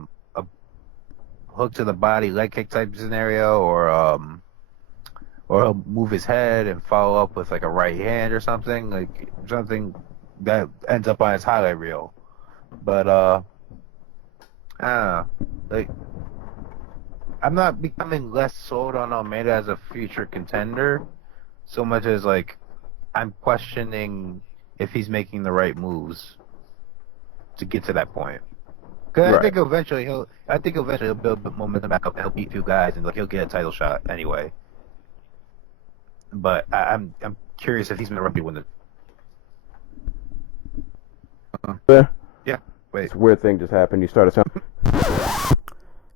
hook to the body, leg kick type scenario, or he'll move his head and follow up with like a right hand or something, like something that ends up on his highlight reel. But I don't know, like I'm not becoming less sold on Almeida as a future contender, so much as like I'm questioning if he's making the right moves to get to that point. Cause Right. I think eventually he'll build momentum back up and he'll beat a few guys and like he'll get a title shot anyway. But I'm curious if he's been ready to win the. Yeah. Yeah. Wait. This weird thing just happened. You started sounding.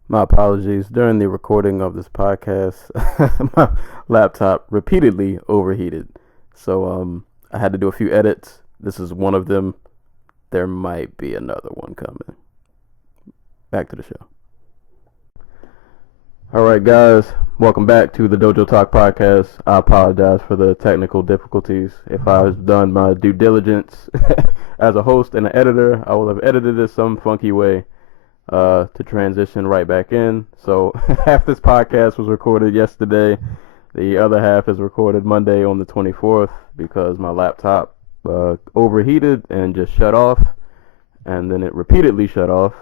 My apologies. During the recording of this podcast, my laptop repeatedly overheated. So I had to do a few edits. This is one of them. There might be another one coming. Back to the show. All right, guys. Welcome back to the Dojo Talk podcast. I apologize for the technical difficulties. If I've done my due diligence as a host and an editor, I will have edited this some funky way to transition right back in. So half this podcast was recorded yesterday. The other half is recorded Monday on the 24th because my laptop overheated and just shut off, and then it repeatedly shut off.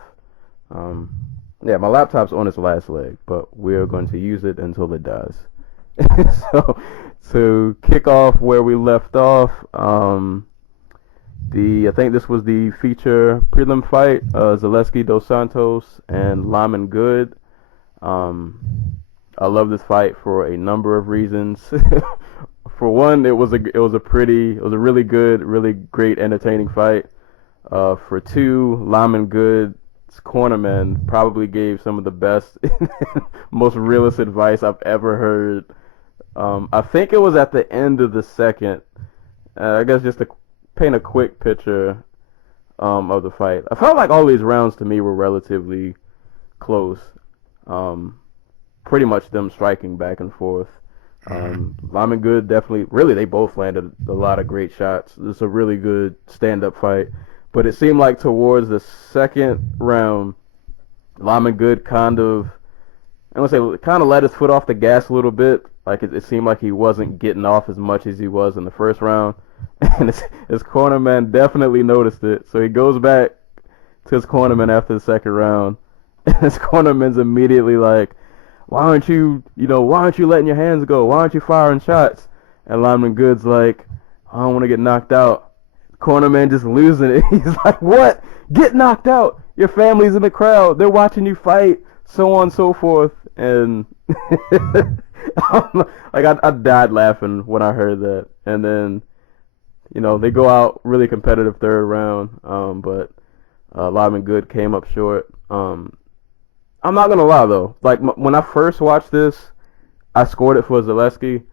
Yeah, my laptop's on its last leg, but we're going to use it until it does. So, to kick off where we left off, I think this was the feature prelim fight, Zaleski Dos Santos and Lyman Good. I love this fight for a number of reasons. For one, it was a really good, really great, entertaining fight. For two, Lyman Good's cornerman probably gave some of the best, most realist advice I've ever heard. I think it was at the end of the second. I guess just to paint a quick picture of the fight. I felt like all these rounds to me were relatively close. Pretty much them striking back and forth. Lyman Good definitely, really, they both landed a lot of great shots. It's a really good stand-up fight. But it seemed like towards the second round, Lyman Good kind of let his foot off the gas a little bit. Like it seemed like he wasn't getting off as much as he was in the first round. And his cornerman definitely noticed it. So he goes back to his cornerman after the second round. And his cornerman's immediately like, why aren't you letting your hands go? Why aren't you firing shots? And Lyman Good's like, I don't want to get knocked out. Cornerman just losing it. He's like, what? Get knocked out. Your family's in the crowd. They're watching you fight. So on and so forth. And like I died laughing when I heard that. And then, they go out really competitive third round. But Lyman Good came up short. I'm not gonna lie though. Like when I first watched this, I scored it for Zaleski.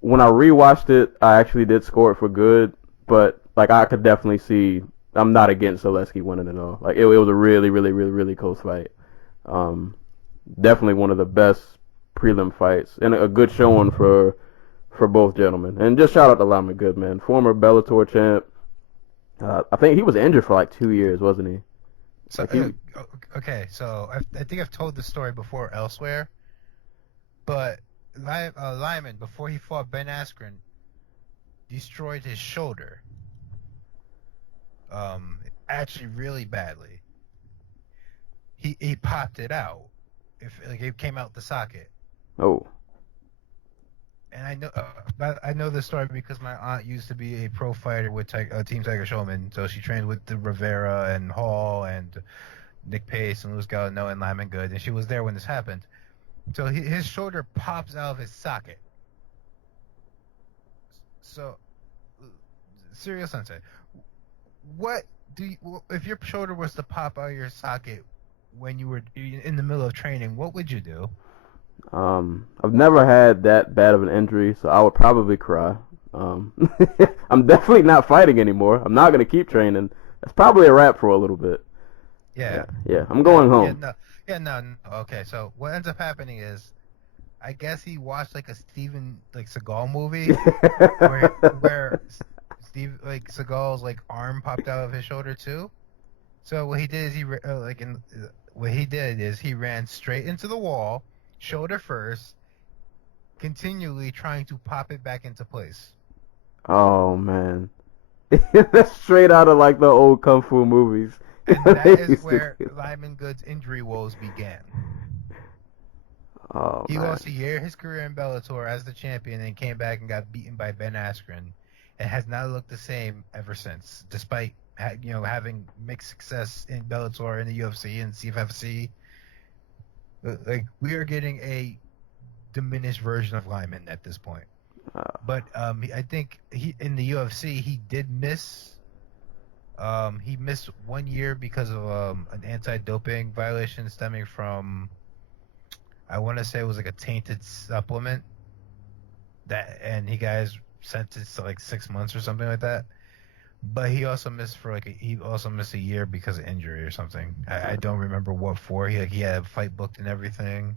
When I rewatched it, I actually did score it for Good. But like I could definitely see, I'm not against Zaleski winning it all. Like it was a really, really, really, really close fight. Definitely one of the best prelim fights and a good showing for both gentlemen. And just shout out to Lyman Good, man, former Bellator champ. I think he was injured for like 2 years, wasn't he? So okay, so I think I've told this story before elsewhere, but Lyman, before he fought Ben Askren, destroyed his shoulder. Actually, really badly. He popped it out. It came out the socket. Oh. and I know this story because my aunt used to be a pro fighter with Team Tiger Showman, so she trained with the Rivera and Hall and Nick Pace and Luis Gallo and Lyman Good, and she was there when this happened. So his shoulder pops out of his socket. So, serious sensei, what do you, if your shoulder was to pop out of your socket when you were in the middle of training, what would you do? I've never had that bad of an injury, so I would probably cry. I'm definitely not fighting anymore. I'm not gonna keep training. That's probably a wrap for a little bit. Yeah. Yeah. I'm going Yeah, home. no. Okay, so what ends up happening is, I guess he watched like a Steven Seagal movie where Steve Seagal's arm popped out of his shoulder too. So what he did is he ran straight into the wall, shoulder first, continually trying to pop it back into place. Oh man, that's straight out of the old kung fu movies. And that is where Lyman Good's injury woes began. Oh He man. lost a year of his career in Bellator as the champion and came back and got beaten by Ben Askren, and has not looked the same ever since, despite having mixed success in Bellator and the UFC and CFFC. We are getting a diminished version of Lyman at this point. But I think in the UFC he did miss. He missed 1 year because of an anti-doping violation stemming from, I want to say it was a tainted supplement and he got sentenced to 6 months or something like that. But he also missed a year because of injury or something. I don't remember what for. He had a fight booked and everything.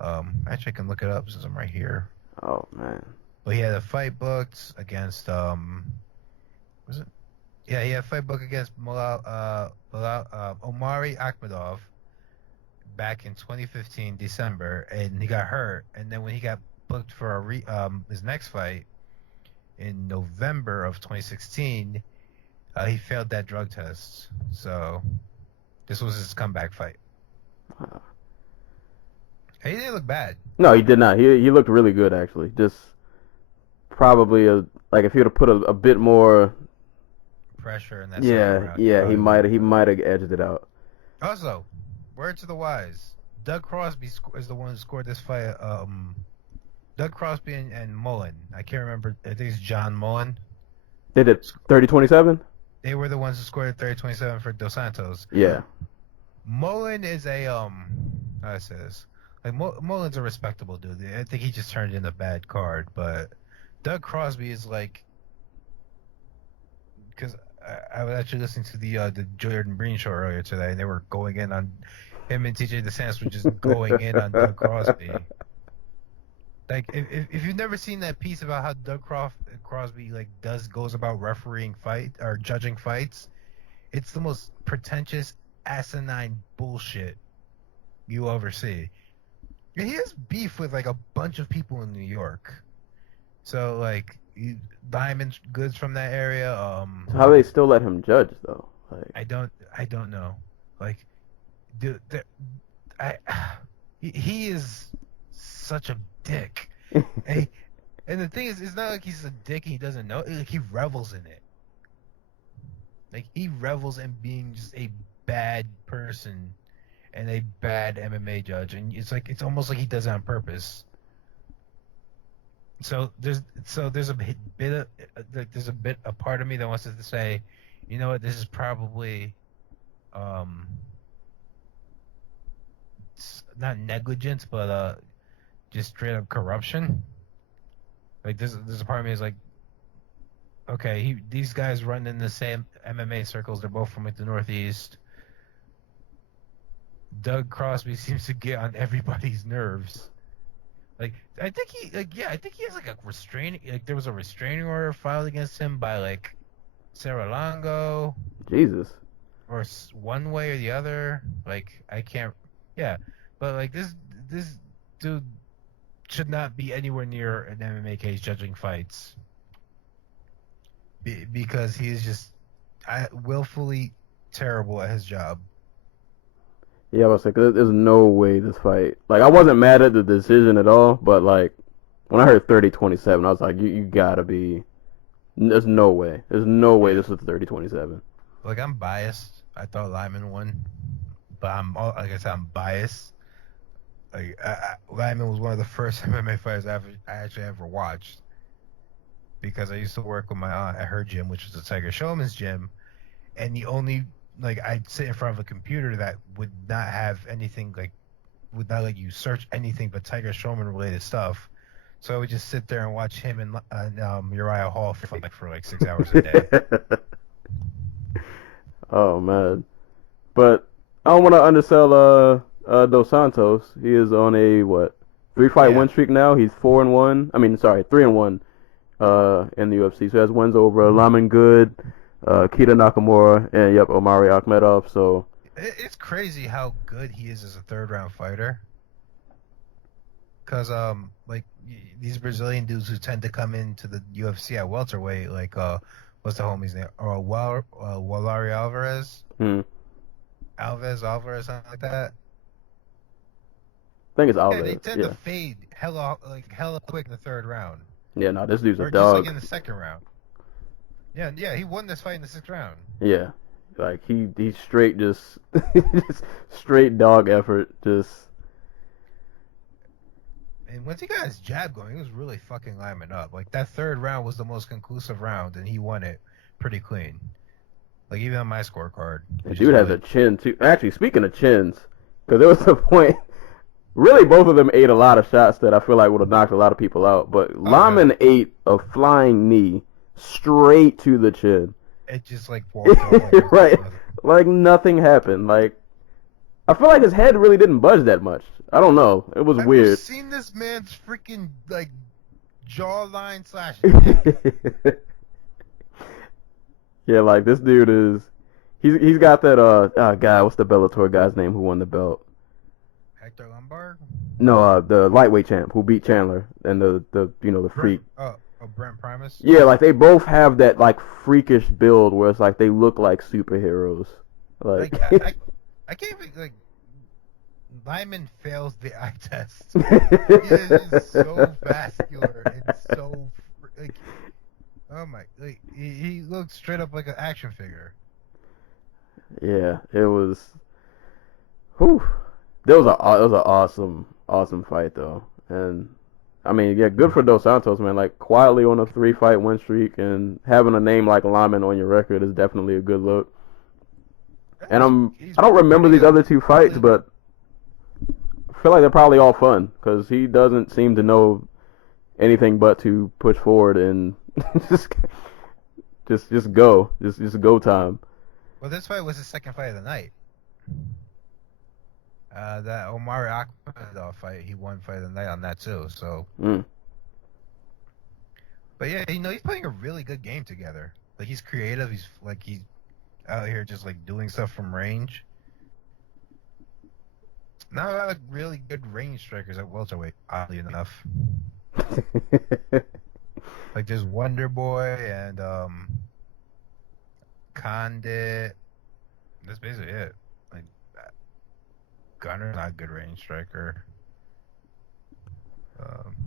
Actually, I can look it up since I'm right here. Oh man. But he had a fight booked against was it? Yeah, he had a fight booked against Omari Akhmedov back in 2015 December, and he got hurt. And then when he got booked for his next fight in November of 2016, he failed that drug test. So this was his comeback fight. He didn't look bad. No, he did not. He looked really good actually. Just probably if he would have put a bit more pressure in that. He might have edged it out. Also, word to the wise, Doug Crosby is the one who scored this fight. Doug Crosby and Mullen. I can't remember. I think it's John Mullen. They did 30-27? They were the ones who scored 30-27 for Dos Santos. Yeah. Mullen is a how I say this? Mullen's a respectable dude. I think he just turned in a bad card, but Doug Crosby is because I was actually listening to the Jordan Breen show earlier today, and they were going in on him and TJ DeSantis were just going in on Doug Crosby. If you've never seen that piece about how Doug Crosby goes about refereeing judging fights, it's the most pretentious, asinine bullshit you ever see. He has beef with a bunch of people in New York. So Diamond Goods from that area. How they still let him judge though? I don't know. Dude, he is such a dick. and the thing is, it's not like he's a dick and he doesn't know. He revels in it. He revels in being just a bad person and a bad MMA judge, and it's almost like he does it on purpose. So there's a part of me that wants to say, you know what, this is probably not negligence, but just straight up corruption. There's a part of me is okay, these guys run in the same MMA circles. They're both from the Northeast. Doug Crosby seems to get on everybody's nerves. I think he has a restraining. There was a restraining order filed against him by Sarah Longo. Jesus. Or one way or the other. I can't. Yeah, but this dude should not be anywhere near an MMA case judging fights. Because he is just willfully terrible at his job. Yeah, I was there's no way this fight. I wasn't mad at the decision at all, but when I heard 30-27, I was like, you gotta be. There's no way. There's no way this was 30-27. Like, I'm biased. I thought Lyman won, but like I said, I'm biased. Like, Lyman was one of the first MMA fighters I actually ever watched, because I used to work with my aunt at her gym, which was the Tiger Showman's gym, and the only, like, I'd sit in front of a computer that would not have anything, like, would not let you search anything but Tiger Showman related stuff. So I would just sit there and watch him and Uriah Hall for like 6 hours a day. Oh man, but I don't want to undersell Dos Santos. He is on a 3-fight win streak now. He's 4-1. I mean, sorry, 3-1 in the UFC. So he has wins over Lamin Good, Keita Nakamura, and Omari Akhmedov. So it's crazy how good he is as a third round fighter. Cause like these Brazilian dudes who tend to come into the UFC at welterweight, like what's the homie's name? Walari Alvarez. Alvarez, something like that. I think it's Alvarez. Yeah, they tend to fade hella quick in the third round. Yeah, no, this dude's a or dog. just like in the second round. Yeah, he won this fight in the 6th round. Yeah, like he's straight just straight dog effort. Just. And once he got his jab going, he was really fucking lining up. Like, that 3rd round was the most conclusive round, and he won it pretty clean. Like, even on my scorecard. The dude has a chin, too. Actually, speaking of chins, because there was a point, really both of them ate a lot of shots that I feel like would have knocked a lot of people out. But Lamin ate a flying knee straight to the chin. It just, like, walked off. Right. Like, nothing happened. Like, I feel like his head really didn't budge that much. I don't know. It was weird. I've seen this man's freaking, like, jawline / Yeah, like, this dude is... He's got that, guy, what's the Bellator guy's name who won the belt? Hector Lombard? No, the lightweight champ who beat Chandler and the freak. Brent Primus? Yeah, like, they both have that, like, freakish build where it's like they look like superheroes. Like I can't even, like... Lyman fails the eye test. He is so vascular and so like, oh my, like he looks straight up like an action figure. Yeah, it was. Whew. It was an awesome fight though, and I mean, yeah, good for Dos Santos, man. Like, quietly on a 3-fight win streak and having a name like Lyman on your record is definitely a good look. And I don't remember these other 2 fights, but I feel like they're probably all fun because he doesn't seem to know anything but to push forward and just go time. Well, this fight was the 2nd fight of the night. That Omari Akhmedov fight, he won fight of the night on that too. So, but yeah, he's playing a really good game together. Like, he's creative. He's out here just like doing stuff from range. Not a lot of really good range strikers at welterweight, oddly enough. Like, there's Wonder Boy and Condit. That's basically it. Like, Gunner's not a good range striker.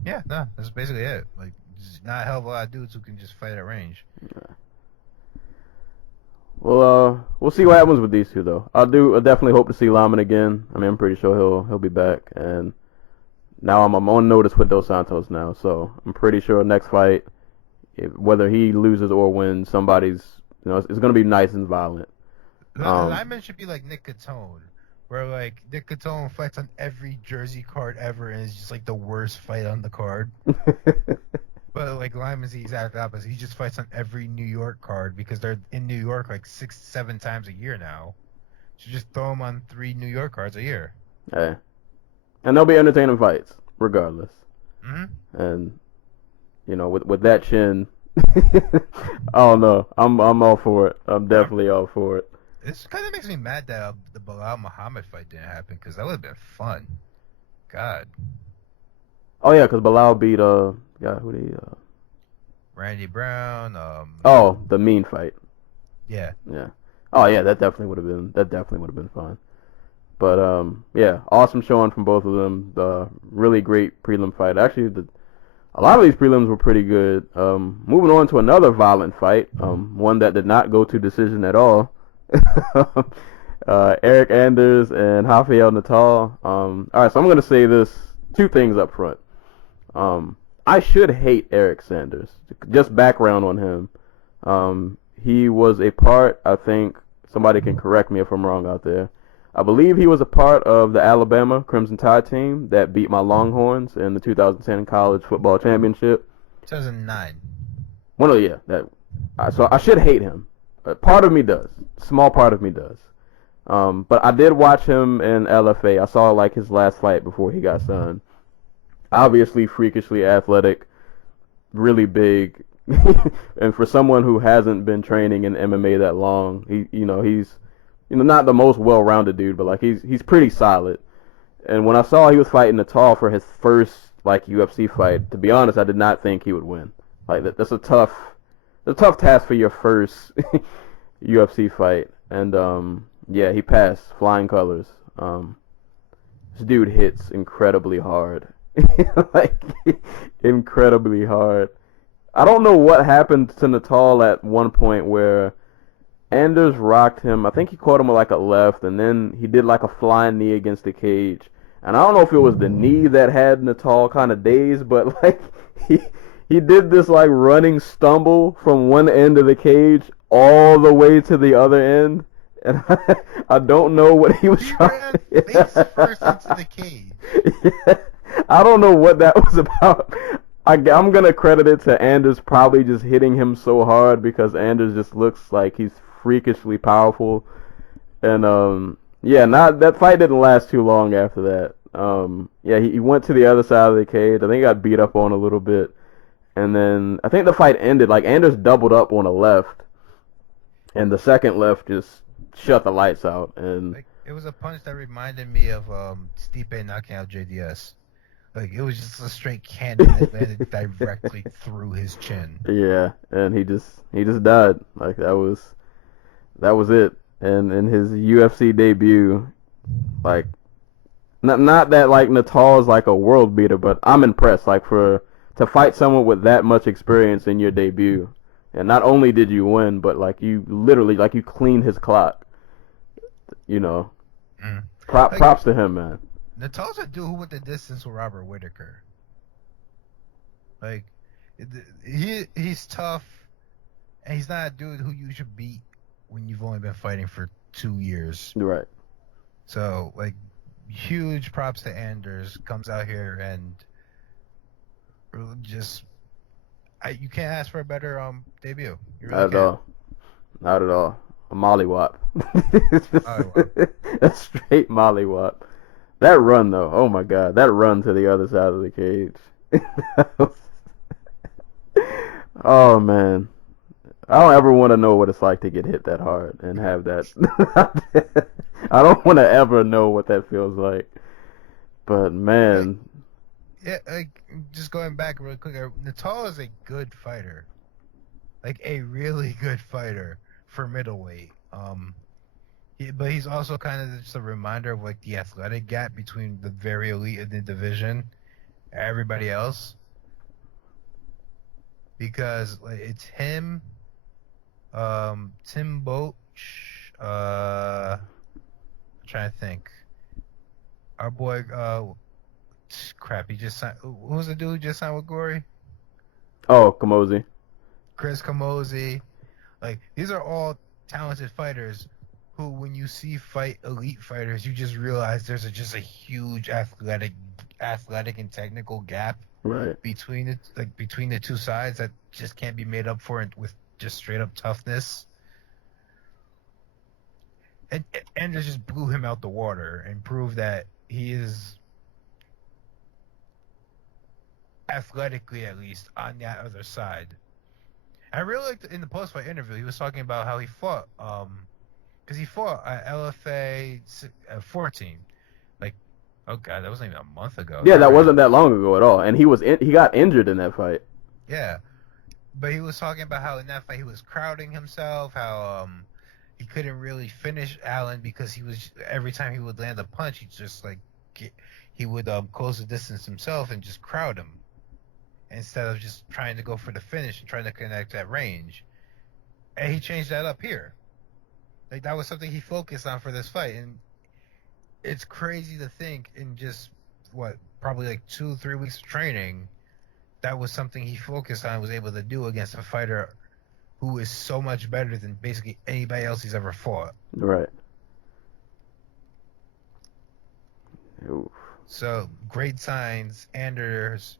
That's basically it. Like, there's not a hell of a lot of dudes who can just fight at range. Well, we'll see what happens with these 2 though. I definitely hope to see Lyman again. I mean, I'm pretty sure he'll be back. And now I'm on notice with Dos Santos now, so I'm pretty sure next fight, whether he loses or wins, somebody's, it's going to be nice and violent. Lyman should be like Nick Catone, where like Nick Catone fights on every Jersey card ever, and it's just like the worst fight on the card. But like Lyman's the exact opposite. He just fights on every New York card because they're in New York like 6-7 times a year now. So just throw him on 3 New York cards a year. Hey, and they'll be entertaining fights regardless. Mm-hmm. And with that chin, I don't know. I'm all for it. I'm definitely all for it. This kind of makes me mad that the Bilal Muhammad fight didn't happen because that would have been fun. God. Oh yeah, because Bilal beat Randy Brown. The mean fight. Yeah. Yeah. Oh yeah, that definitely would have been fun. But yeah, awesome showing from both of them. Really great prelim fight. Actually, a lot of these prelims were pretty good. Moving on to another violent fight, one that did not go to decision at all. Eric Anders and Rafael Natal. All right, so I'm going to say two things up front. I should hate Eric Sanders. Just background on him. He was a part, I think, somebody can correct me if I'm wrong out there. I believe he was a part of the Alabama Crimson Tide team that beat my Longhorns in the 2010 college football championship. 2009. Well, yeah. So I should hate him. Part of me does. Small part of me does. But I did watch him in LFA. I saw like his last fight before he got signed. Obviously freakishly athletic, really big. And for someone who hasn't been training in MMA that long, he's not the most well-rounded dude, but like he's pretty solid. And when I saw he was fighting Natal for his first like UFC fight, to be honest, I did not think he would win. Like that's a tough task for your first UFC fight. And yeah, he passed flying colors. This dude hits incredibly hard. Like incredibly hard. I don't know what happened to Natal at one point where Anders rocked him. I think he caught him with like a left, and then he did like a flying knee against the cage. And I don't know if it was the knee that had Natal kind of dazed, but like he did this like running stumble from one end of the cage all the way to the other end. And I don't know what he was trying to He ran face first into the cage. Yeah, I don't know what that was about. I'm going to credit it to Anders probably just hitting him so hard because Anders just looks like he's freakishly powerful. And, yeah, that fight didn't last too long after that. Yeah, he went to the other side of the cage. I think he got beat up on a little bit. And then I think the fight ended, like Anders doubled up on a left. And the second left just shut the lights out. And Like, it was a punch that reminded me of Stipe knocking out JDS. Like, it was just a straight cannon that landed directly through his chin. yeah, and he just died. Like that was it. And in his UFC debut, like not that like Natal is like a world beater, but I'm impressed. Like to fight someone with that much experience in your debut, and not only did you win, but like you literally like you cleaned his clock. Props to him, man. Natal's a dude who went the distance with Robert Whittaker. Like, he's tough, and he's not a dude who you should beat when you've only been fighting for 2 years. Right. So, like, huge props to Anders. Comes out here and just, you can't ask for a better debut. You really Not at can't. all. Not at all. A mollywop. Mollywop. A straight mollywop. That run though, oh my god, that run to the other side of the cage. Oh man, I don't ever want to know what it's like to get hit that hard and have that. I don't want to ever know what that feels like. But man, Yeah, like, just going back really quick, Natal is a good fighter. Like, a really good fighter for middleweight. But he's also kind of just a reminder of like the athletic gap between the very elite in the division and everybody else. Because like it's him, Tim Boach, I'm trying to think. Our boy, crap, he just signed. Who was the dude who just signed with Gory? oh, Kamosi. Chris Kamosi. Like, these are all talented fighters who, when you see fight elite fighters, you just realize there's just a huge athletic and technical gap Right. between the two sides that just can't be made up for with just straight up toughness. And it just blew him out the water and proved that he is athletically, at least, on that other side. I really liked in the post-fight interview, he was talking about how he fought, because he fought at LFA 14. Like, oh god, that wasn't even a month ago. Yeah, that wasn't that long ago at all, and he got injured in that fight. Yeah, but he was talking about how in that fight he was crowding himself, how he couldn't really finish Allen because he was every time he would land a punch, he just like he would close the distance himself and just crowd him. instead of just trying to go for the finish and trying to connect that range. And he changed that up here. Like, that was something he focused on for this fight. And it's crazy to think in just, probably like 2-3 weeks of training, that was something he focused on, was able to do against a fighter who is so much better than basically anybody else he's ever fought. Right. Oof. So, great signs. Anders,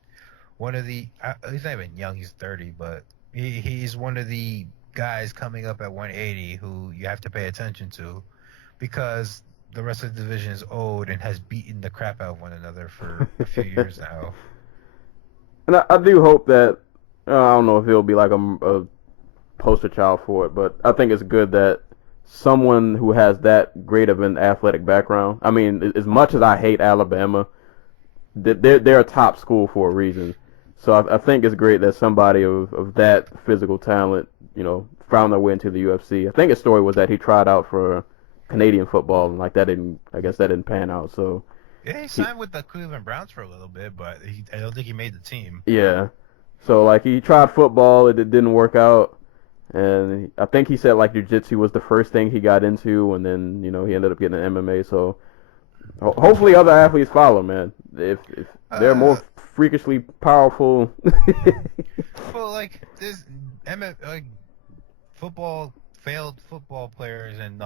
one of the, he's not even young, he's 30, but he's one of the guys coming up at 180 who you have to pay attention to, because the rest of the division is old and has beaten the crap out of one another for a few years now. And I do hope that, I don't know if he'll be like a poster child for it, but I think it's good that someone who has that great of an athletic background. I mean, as much as I hate Alabama, they're a top school for a reason. So I think it's great that somebody of that physical talent, found their way into the UFC. I think his story was that he tried out for Canadian football, and I guess that didn't pan out. So yeah, he signed with the Cleveland Browns for a little bit, but I don't think he made the team. Yeah. So he tried football, it didn't work out. And I think he said jiu-jitsu was the first thing he got into, and then he ended up getting an MMA. So hopefully other athletes follow, man. If they're more freakishly powerful. Well, this failed football players in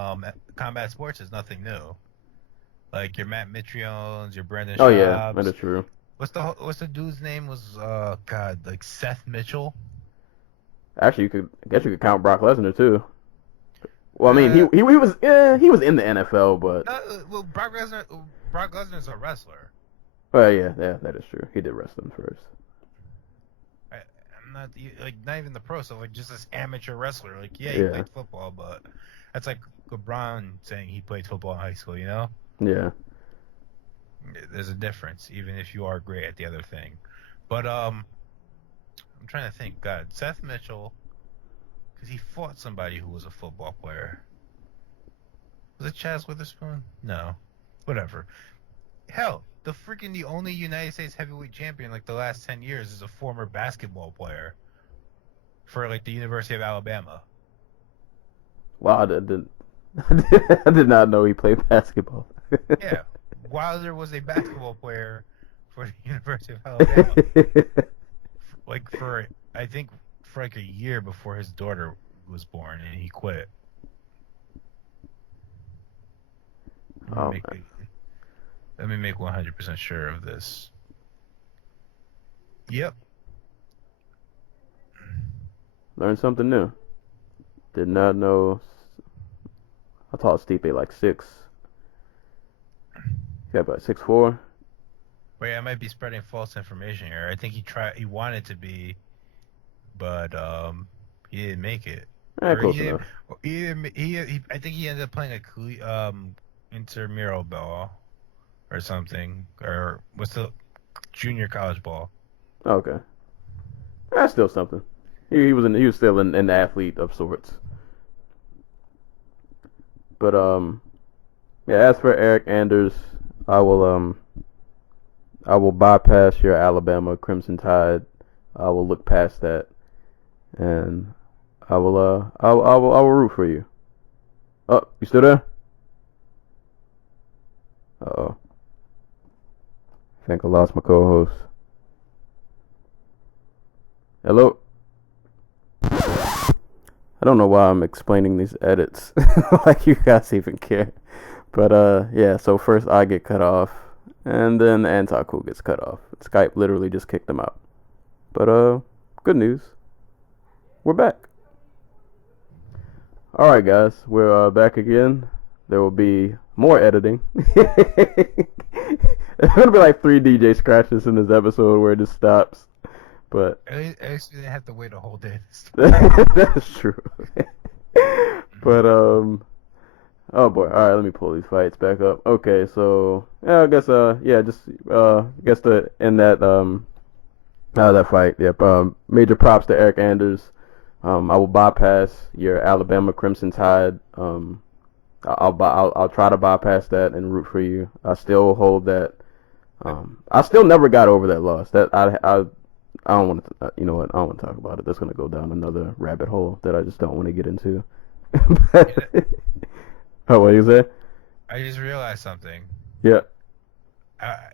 combat sports is nothing new. Like your Matt Mitriones, your Brendan Schaubs. Oh yeah, that is true. What's the dude's name? Was Seth Mitchell? Actually, I guess you could count Brock Lesnar too. Well, I mean, he was in the NFL, but Brock Lesnar's a wrestler. Well, yeah, that is true. He did wrestling first. I'm not even the pro, so just this amateur wrestler. He played football, but that's like LeBron saying he played football in high school. Yeah. There's a difference, even if you are great at the other thing. But I'm trying to think. God, Seth Mitchell, because he fought somebody who was a football player. Was it Chaz Witherspoon? No. Whatever. Hell, the only United States heavyweight champion the last 10 years is a former basketball player for the University of Alabama. Wow, I did not know he played basketball. Yeah. Wilder was a basketball player for the University of Alabama. I think for a year before his daughter was born, and he quit. Let me make 100% sure of this. Yep. Learned something new. Did not know. I thought Stipe 6. Yeah, about 6'4". Wait, I might be spreading false information here. I think he wanted to be, but he didn't make it. Close enough. I think he ended up playing a intramural ball or something, or what's the junior college ball? Okay, that's still something. He was still an athlete of sorts. But yeah. As for Eric Anders, I will bypass your Alabama Crimson Tide. I will look past that, and I will root for you. Oh, you still there? Uh-oh. I think I lost my co-host. Hello? I don't know why I'm explaining these edits like you guys even care. But yeah, so first I get cut off, and then Antaku gets cut off. Skype literally just kicked him out. But good news. We're back. Alright guys, we're back again. There will be more editing. There's gonna be 3 DJ scratches in this episode where it just stops. But at least you didn't have to wait a whole day. That's true. But oh boy. All right, let me pull these fights back up. Okay, so yeah, I guess I guess to end that fight. Yep. Major props to Eric Anders. I will bypass your Alabama Crimson Tide. I'll try to bypass that and root for you. I still hold that. I still never got over that loss. That I don't want to. You know what? I don't want to talk about it. That's gonna go down another rabbit hole that I just don't want to get into. Oh, what you say? I just realized something. Yeah.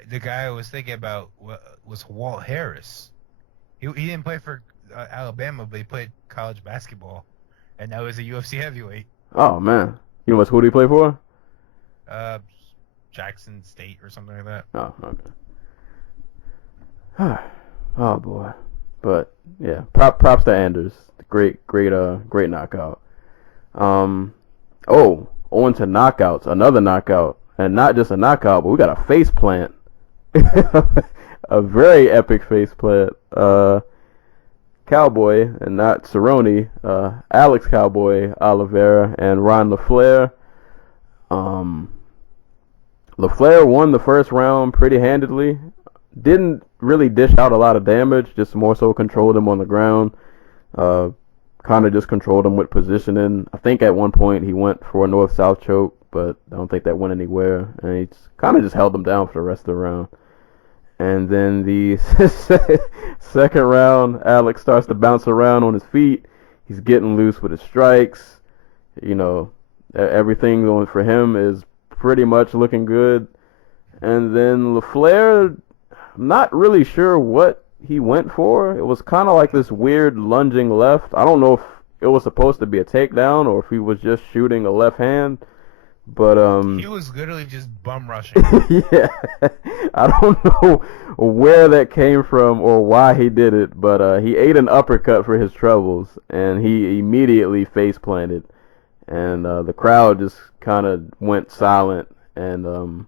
The guy I was thinking about was Walt Harris. He didn't play for Alabama, but he played college basketball, and now he's a UFC heavyweight. Oh man. You know what school do you play for? Uh, Jackson State or something like that. Oh, okay. Oh boy. But yeah, props to Anders. Great knockout. On to knockouts. Another knockout, and not just a knockout, but we got a face plant. A very epic face plant. Cowboy, and not Cerrone. Alex Cowboy Oliveira and Ron LaFleur. LaFleur won the first round pretty handedly. Didn't really dish out a lot of damage, just more so controlled him on the ground. Kind of just controlled him with positioning. I think at one point he went for a north-south choke, but I don't think that went anywhere. And he kind of just held him down for the rest of the round. And then the second round, Alex starts to bounce around on his feet. He's getting loose with his strikes. You know, everything going for him is pretty much looking good. And then LaFleur, I'm not really sure what he went for. It was kind of like this weird lunging left. I don't know if it was supposed to be a takedown or if he was just shooting a left hand. But he was literally just bum rushing. yeah, I don't know where that came from or why he did it, but he ate an uppercut for his troubles, and he immediately face planted, and the crowd just kind of went silent, and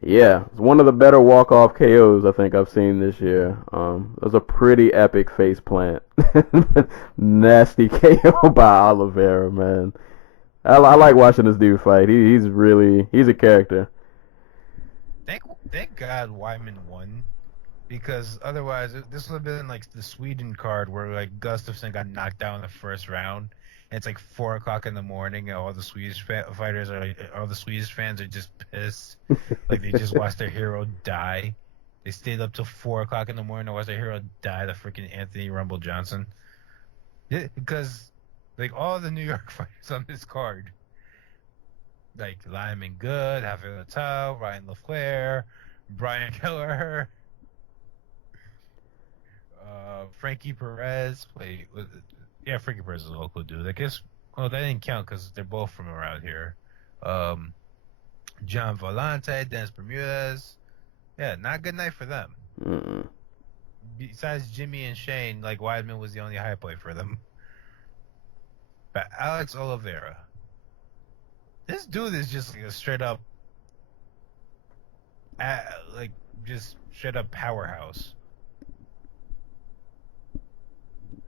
yeah, it's one of the better walk-off KOs I think I've seen this year. It was a pretty epic face plant, nasty KO by Oliveira, man. I like watching this dude fight. He's a character. Thank God Weidman won, because otherwise this would have been like the Sweden card where like Gustafsson got knocked out in the first round, and it's like 4 o'clock in the morning, and all the Swedish all the Swedish fans are just pissed, like they just watched their hero die. They stayed up till 4 o'clock in the morning to watch their hero die, the freaking Anthony Rumble Johnson, because. Like, all the New York fighters on this card, like Lyman Good, Rafael Natal, Ryan LaFleur, Brian Kelleher, Frankie Perez. Frankie Perez is a local dude. I guess, well, that didn't count because they're both from around here. John Volante, Dennis Bermudez. Yeah, not a good night for them. Mm-mm. Besides Jimmy and Shane, like, Weidman was the only high point for them. But Alex Oliveira, this dude is just like a straight up, just straight up powerhouse.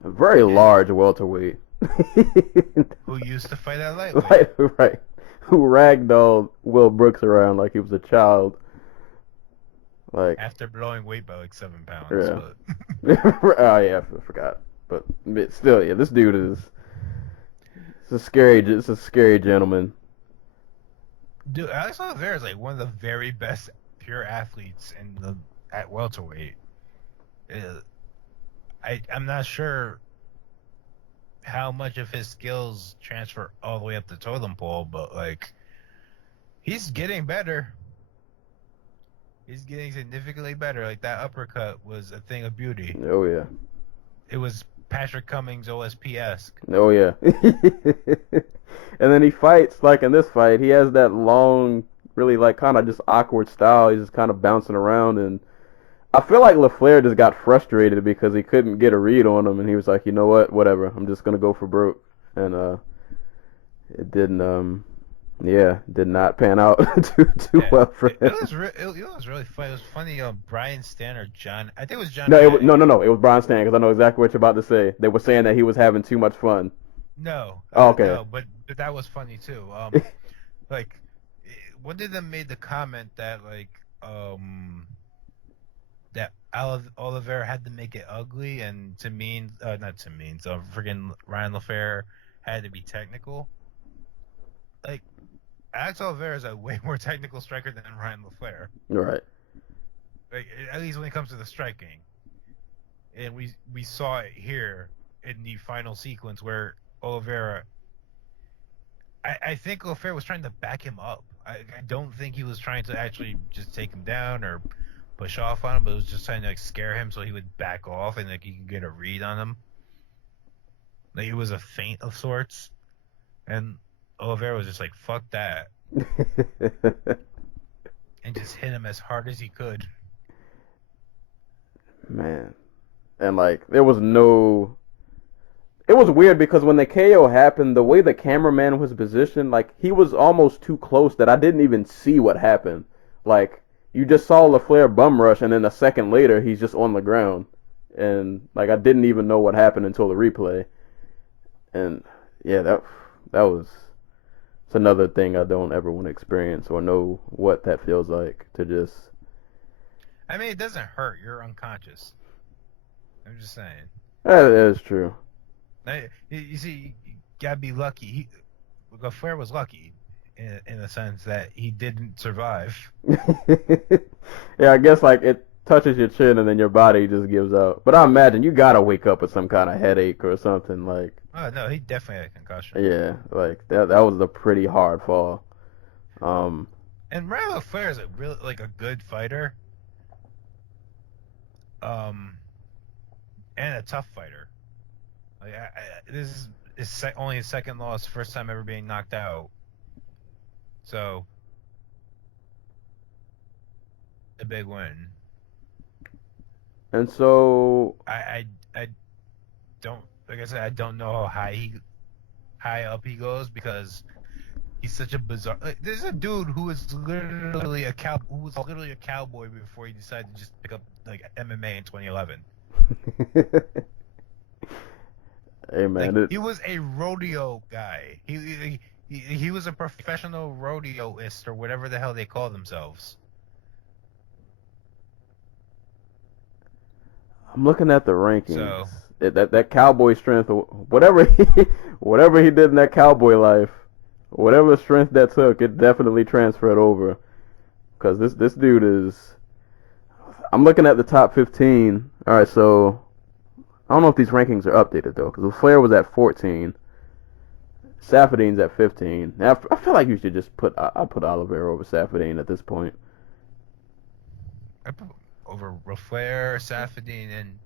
A very large welterweight. Who used to fight at lightweight. Right. Who ragdolled Will Brooks around like he was a child. Like after blowing weight by like 7 pounds. Yeah. But... oh yeah, I forgot. But still, yeah, this dude is. It's a scary gentleman. Dude, Alex Oliveira is like one of the very best pure athletes at welterweight. I'm not sure how much of his skills transfer all the way up the totem pole, but like he's getting better. He's getting significantly better. Like that uppercut was a thing of beauty. Oh yeah. It was Patrick Cummings OSP-esque. Oh yeah. And then he fights like in this fight. He has that long, really like kind of just awkward style. He's just kind of bouncing around, and I feel like LaFleur just got frustrated because he couldn't get a read on him, and he was like, you know what, whatever. I'm just gonna go for broke, and it didn't. Did not pan out too well for him. It was really funny. It was funny. Brian Stan or John, I think it was John. No, it was Brian Stan, because I know exactly what you're about to say. They were saying that he was having too much fun. No. Oh, okay. No, but that was funny too. Like, one of them made the comment that like that Oliveira had to make it ugly, and freaking Ryan LaFleur had to be technical. Like, Alex Oliveira is a way more technical striker than Ryan LaFleur. Right. Like, at least when it comes to the striking. and we saw it here in the final sequence where Oliveira. I think Oliveira was trying to back him up. I don't think he was trying to actually just take him down or push off on him, but it was just trying to like scare him so he would back off and like he could get a read on him. Like it was a feint of sorts, and Oliveira was just like, "Fuck that," and just hit him as hard as he could. Man. And like there was no. It was weird because when the KO happened, the way the cameraman was positioned, like he was almost too close that I didn't even see what happened. Like you just saw LaFleur bum rush, and then a second later he's just on the ground, and like I didn't even know what happened until the replay. And yeah, that was it's another thing I don't ever want to experience or know what that feels like to just. I mean, it doesn't hurt. You're unconscious. I'm just saying. That is true. You see, you gotta be lucky. LaFleur was lucky in the sense that he didn't survive. Yeah, I guess like it touches your chin and then your body just gives out. But I imagine you gotta wake up with some kind of headache or something like. Oh no, he definitely had a concussion. Yeah, like that was a pretty hard fall. And Ryan LaFleur is a really like a good fighter. And a tough fighter. Like this is only his second loss, first time ever being knocked out. So a big win. And so I don't, like I said, I don't know how high up he goes because he's such a bizarre. Like, there's a dude who was literally a cowboy before he decided to just pick up like MMA in 2011. Hey man, Like, he was a rodeo guy. He was a professional rodeoist or whatever the hell they call themselves. I'm looking at the rankings. So that cowboy strength, whatever he did in that cowboy life, whatever strength that took, it definitely transferred over. Because this dude is. I'm looking at the top 15. All right, so I don't know if these rankings are updated though, because Flair was at 14, Safadine's at 15. Now, I feel like you should just put Oliveira over Safadine at this point. I put over Flair, Safadine, and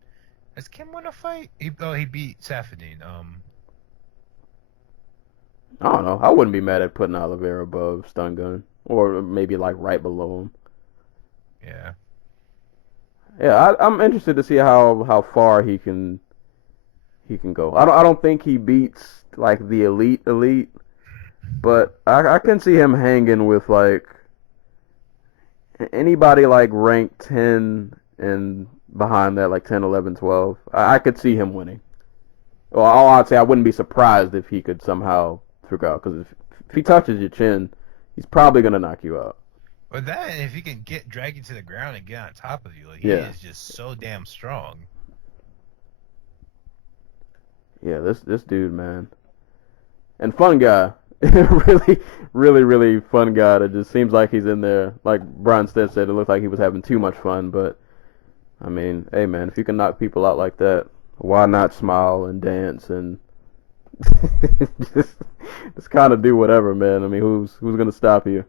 has Kim won a fight? He beat Safadine. I don't know. I wouldn't be mad at putting Oliveira above Stun Gun, or maybe like right below him. Yeah. Yeah, I'm interested to see how far he can go. I don't think he beats like the elite, but I can see him hanging with like anybody like ranked 10 and behind that, like 10, 11, 12. I could see him winning. Well, I'd say I wouldn't be surprised if he could somehow figure out, because if he touches your chin, he's probably gonna knock you out. But then if he can drag you to the ground and get on top of you, like Yeah. he is just so damn strong. Yeah, this dude, man, and fun guy, really fun guy. That just seems like he's in there. Like Brian Stead said, it looked like he was having too much fun. But I mean, hey man, if you can knock people out like that, why not smile and dance and just kind of do whatever, man? I mean, who's gonna stop you?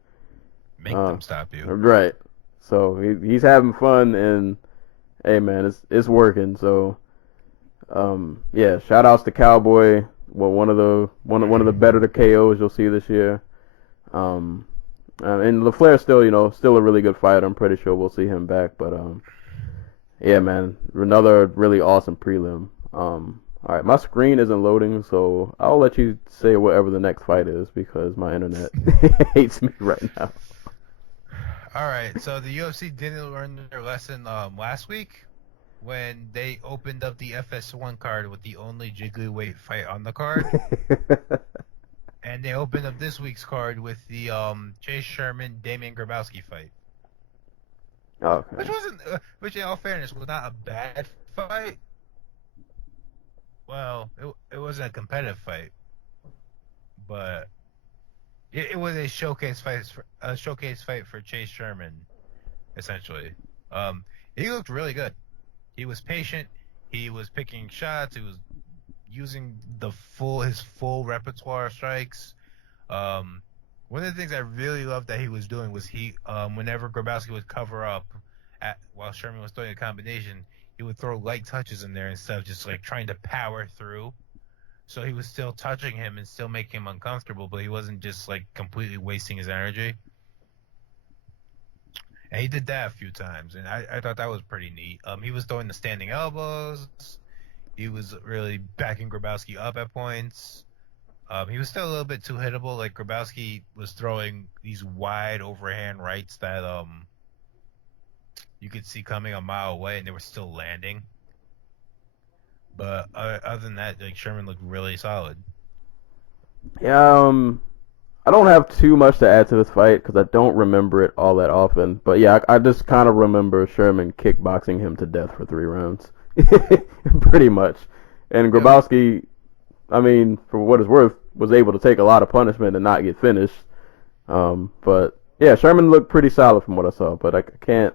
Make them stop you. Right. So he's having fun, and hey man, it's working. So yeah, shout outs to Cowboy. Well, one of the better KOs you'll see this year. And LaFleur still a really good fighter. I'm pretty sure we'll see him back. But yeah, man, another really awesome prelim. All right, my screen isn't loading, so I'll let you say whatever the next fight is because my internet hates me right now. All right, so the UFC didn't learn their lesson last week when they opened up the FS1 card with the only jiggly-weight fight on the card. And they opened up this week's card with the Chase Sherman, Damian Grabowski fight. Okay. Which in all fairness was not a bad fight. Well, it wasn't a competitive fight, but it was a showcase fight for Chase Sherman, essentially. He looked really good. He was patient. He was picking shots. He was using his full repertoire of strikes. One of the things I really loved that he was doing was whenever Grabowski would cover up while Sherman was throwing a combination, he would throw light touches in there instead of just like trying to power through. So he was still touching him and still making him uncomfortable, but he wasn't just like completely wasting his energy. And he did that a few times, and I thought that was pretty neat. He was throwing the standing elbows. He was really backing Grabowski up at points. He was still a little bit too hittable. Like Grabowski was throwing these wide overhand rights that you could see coming a mile away, and they were still landing. But other than that, like Sherman looked really solid. Yeah, I don't have too much to add to this fight because I don't remember it all that often. But yeah, I just kind of remember Sherman kickboxing him to death for 3 rounds, pretty much. And Grabowski, I mean, for what it's worth, was able to take a lot of punishment and not get finished. But yeah, Sherman looked pretty solid from what I saw. But I can't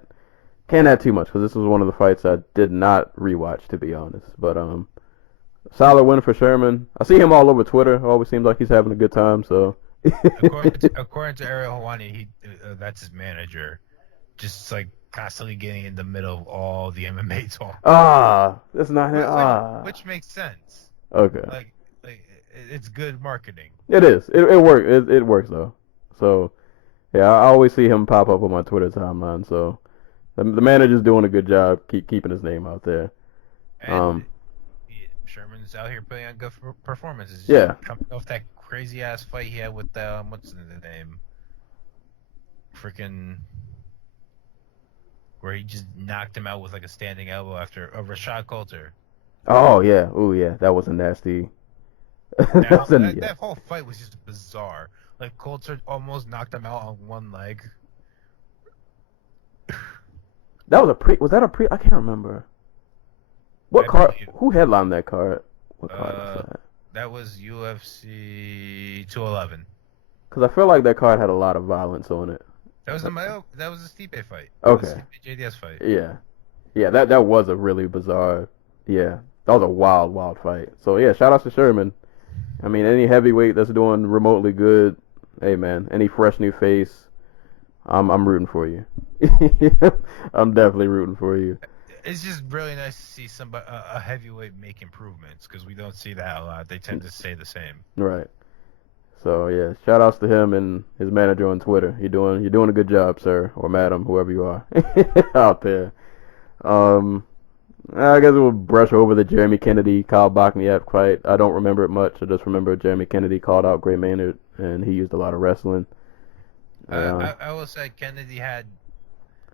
add too much because this was one of the fights I did not rewatch, to be honest. But solid win for Sherman. I see him all over Twitter. Always seems like he's having a good time. So. according to Ariel Helwani, that's his manager, just like constantly getting in the middle of all the MMA talk. That's not him. Which makes sense. Okay. Like it's good marketing. It is. It works. It works though. So yeah, I always see him pop up on my Twitter timeline. So the manager's doing a good job keeping his name out there. And Sherman's out here putting on good performances. Yeah. Coming off that crazy ass fight he had with what's the name? Freaking where he just knocked him out with like a standing elbow after Rashad Coulter. Oh yeah. Oh yeah. That was a nasty. That whole fight was just bizarre. Like Coulter almost knocked him out on one leg. That was was that a pre? I can't remember. What card? Who headlined that card? What card was that? That was UFC 211. Because I feel like that card had a lot of violence on it. That was the Stipe fight. Okay. The JDS fight. Yeah. That was a really bizarre. Yeah, that was a wild fight. So yeah, shout out to Sherman. I mean, any heavyweight that's doing remotely good, hey man, any fresh new face, I'm rooting for you. I'm definitely rooting for you. It's just really nice to see a heavyweight make improvements because we don't see that a lot. They tend to stay the same. Right. So yeah, shout outs to him and his manager on Twitter. You're doing a good job, sir or madam, whoever you are out there. I guess we'll brush over the Jeremy Kennedy Kyle Bachniak fight. I don't remember it much. I just remember Jeremy Kennedy called out Gray Maynard and he used a lot of wrestling. I will say Kennedy had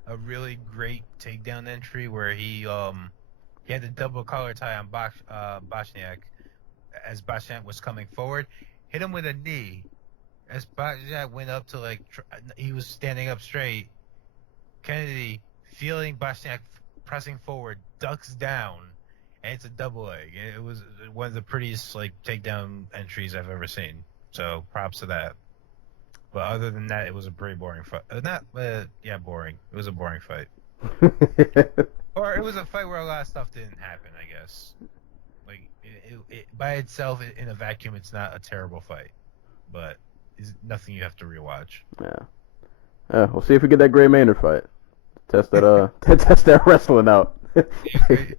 a really great takedown entry where he had the double collar tie on Bachniak as Bachniak was coming forward, hit him with a knee. As Bachniak went up to he was standing up straight. Kennedy, feeling Bachniak pressing forward, ducks down, and it's a double leg. It was one of the prettiest takedown entries I've ever seen. So props to that. But other than that, it was a pretty boring fight. Boring. It was a boring fight. Or it was a fight where a lot of stuff didn't happen, I guess. It by itself, in a vacuum, it's not a terrible fight. But it's nothing you have to rewatch. Yeah, we'll see if we get that Gray Maynard fight. Test that wrestling out.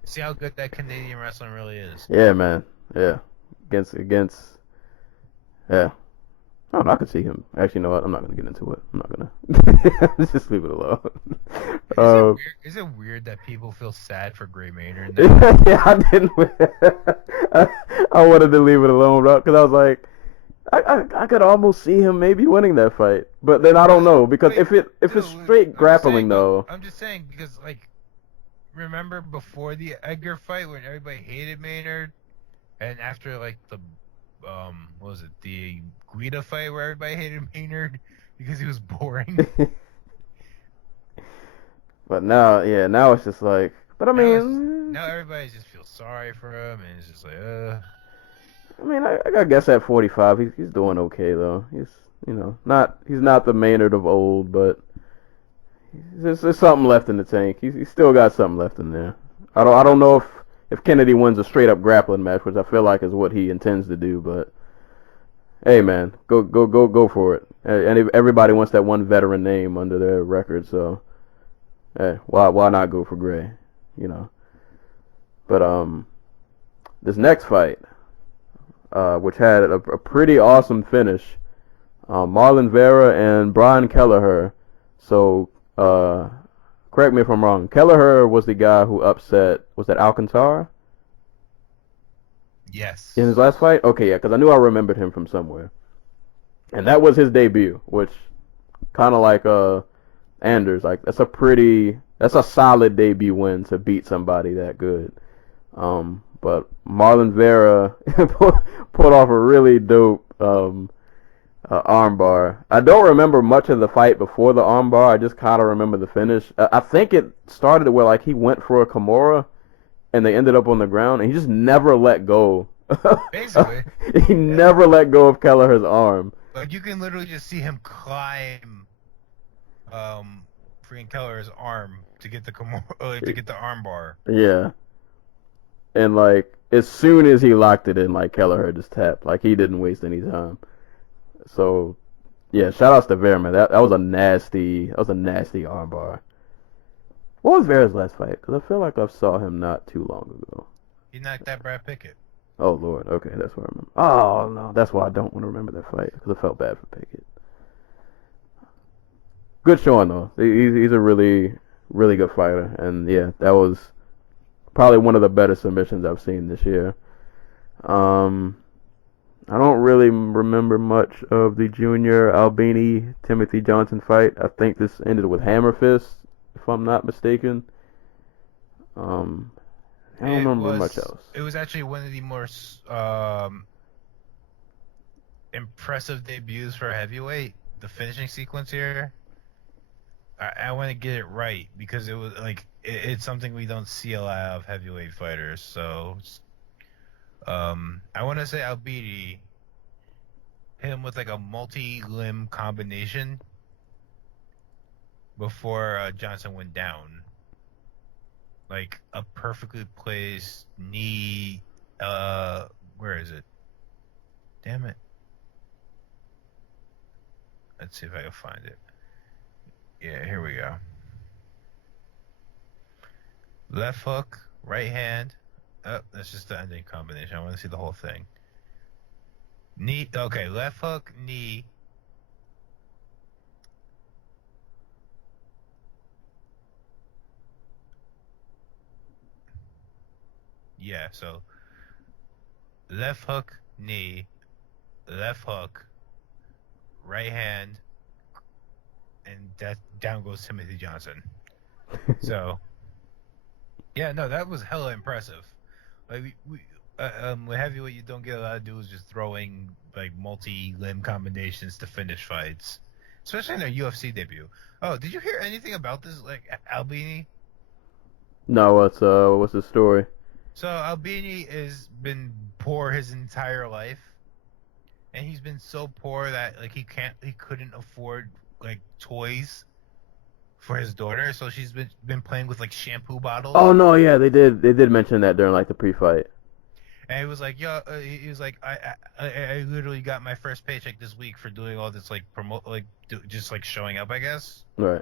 See how good that Canadian wrestling really is. Yeah, man. Yeah. Against. Yeah. I don't know, I could see him. Actually, you know what? I'm not going to get into it. I'm not going to. Just leave it alone. Is it weird that people feel sad for Gray Maynard? Yeah, I didn't. I wanted to leave it alone, bro, because I was like, I could almost see him maybe winning that fight. But then I don't know, because if it's straight grappling, though. I'm just saying, because, remember before the Edgar fight when everybody hated Maynard? And after, the what was it, the Guida fight where everybody hated Maynard because he was boring. But now it's just but I mean, now everybody just feels sorry for him, and it's just I mean, I guess at 45 he's doing okay though. He's he's not the Maynard of old, but there's something left in the tank. He's still got something left in there. I don't know if if Kennedy wins a straight up grappling match, which I feel like is what he intends to do. But hey, man, go for it. And everybody wants that one veteran name under their record, so hey, why not go for Gray? You know. But this next fight, which had a pretty awesome finish, Marlon Vera and Brian Kelleher. So correct me if I'm wrong. Kelleher was the guy who upset, was that Alcantara? Yes. In his last fight? Okay, yeah, because I knew I remembered him from somewhere. And that was his debut, which kind of like Anders, like that's a solid debut win to beat somebody that good. But Marlon Vera pulled off a really dope armbar. I don't remember much of the fight before the armbar. I just kind of remember the finish. I think it started where like he went for a Kimura and they ended up on the ground and he just never let go. Basically. He never let go of Kelleher's arm. Like you can literally just see him climb freaking Kelleher's arm to get the to get the armbar. Yeah. And like as soon as he locked it in, like Kelleher just tapped. Like he didn't waste any time. So yeah, shout outs to Vera, man. That was a nasty armbar. What was Vera's last fight? Because I feel like I saw him not too long ago. He knocked out Brad Pickett. Oh Lord, okay, that's what I remember. Oh no, that's why I don't want to remember that fight because I felt bad for Pickett. Good showing though. He's a really good fighter, and yeah, that was probably one of the better submissions I've seen this year. I don't really remember much of the Junior Albini Timothy Johnson fight. I think this ended with hammer fist, if I'm not mistaken. I don't remember much else. It was actually one of the more impressive debuts for a heavyweight. The finishing sequence here, I want to get it right because it was like it's something we don't see a lot of heavyweight fighters. So, I want to say Albini hit him with like a multi-limb combination before Johnson went down. Like a perfectly placed knee. Where is it? Damn it. Let's see if I can find it. Yeah, here we go. Left hook, right hand. Oh, that's just the ending combination. I want to see the whole thing. Knee. Okay, left hook, knee. Yeah, so left hook, knee, left hook, right hand, and that down goes Timothy Johnson. So, yeah, no, that was hella impressive. Like with heavyweight, you don't get a lot of dudes just throwing like multi-limb combinations to finish fights, especially in their UFC debut. Oh, did you hear anything about this, like Albini? No, what's the story? So Albini has been poor his entire life, and he's been so poor that like he couldn't afford like toys for his daughter, so she's been playing with like shampoo bottles. Oh no, yeah, they did mention that during like the pre-fight. And he was like, "Yo," he was like, "I literally got my first paycheck this week for doing all this like just like showing up, I guess." Right.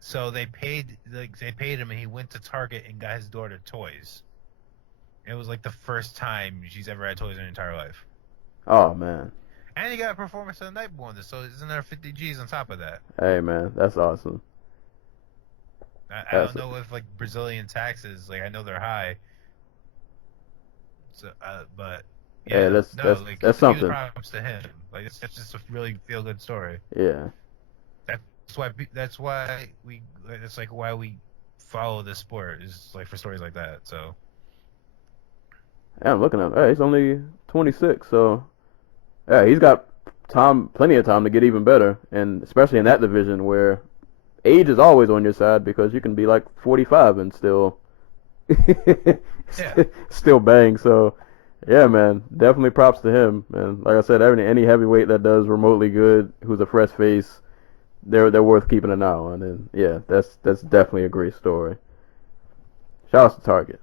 So they paid him, and he went to Target and got his daughter toys. It was like the first time she's ever had toys in her entire life. Oh man. And he got a performance of the night bonus, so it's another 50 G's on top of that. Hey man, that's awesome. I don't know if like Brazilian taxes, like I know they're high. So, but yeah, that's something. Props to him. Like it's just a really feel good story. Yeah. That's why we follow this sport is like for stories like that. So. Yeah, I'm looking at him. Hey, he's only 26, so yeah, he's got plenty of time to get even better, and especially in that division where age is always on your side because you can be like 45 and still still bang. So yeah, man, definitely props to him. And like I said, any heavyweight that does remotely good, who's a fresh face, they're worth keeping an eye on. And yeah, that's definitely a great story. Shout out to Target.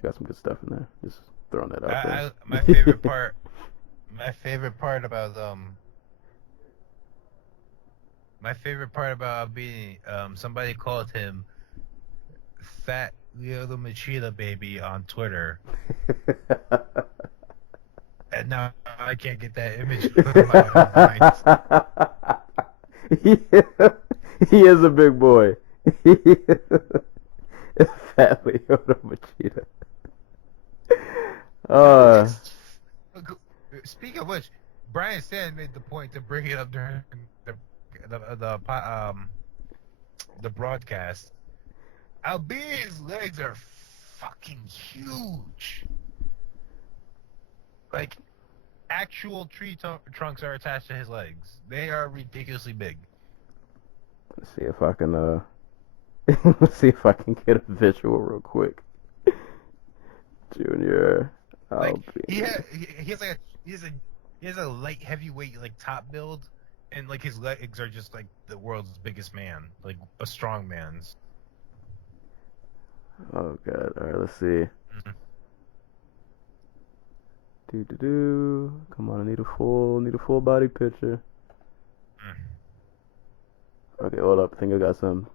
They got some good stuff in there. Just throwing that out there. My favorite part. My favorite part about being somebody called him Fat Little Machida Baby on Twitter, and now I can't get that image from my mind. He is a big boy. Fat Leota Machida. Speaking of which, Brian Sand made the point to bring it up during the broadcast. Albini's legs are fucking huge. Like, actual tree trunks are attached to his legs. They are ridiculously big. Let's see if I can get a visual real quick. Junior Albini. Like, he has a light heavyweight like top build, and like his legs are just like the world's biggest man, like a strong man's. Oh god! All right, let's see. Come on, I need a full body picture. Okay, hold up. I think I got some.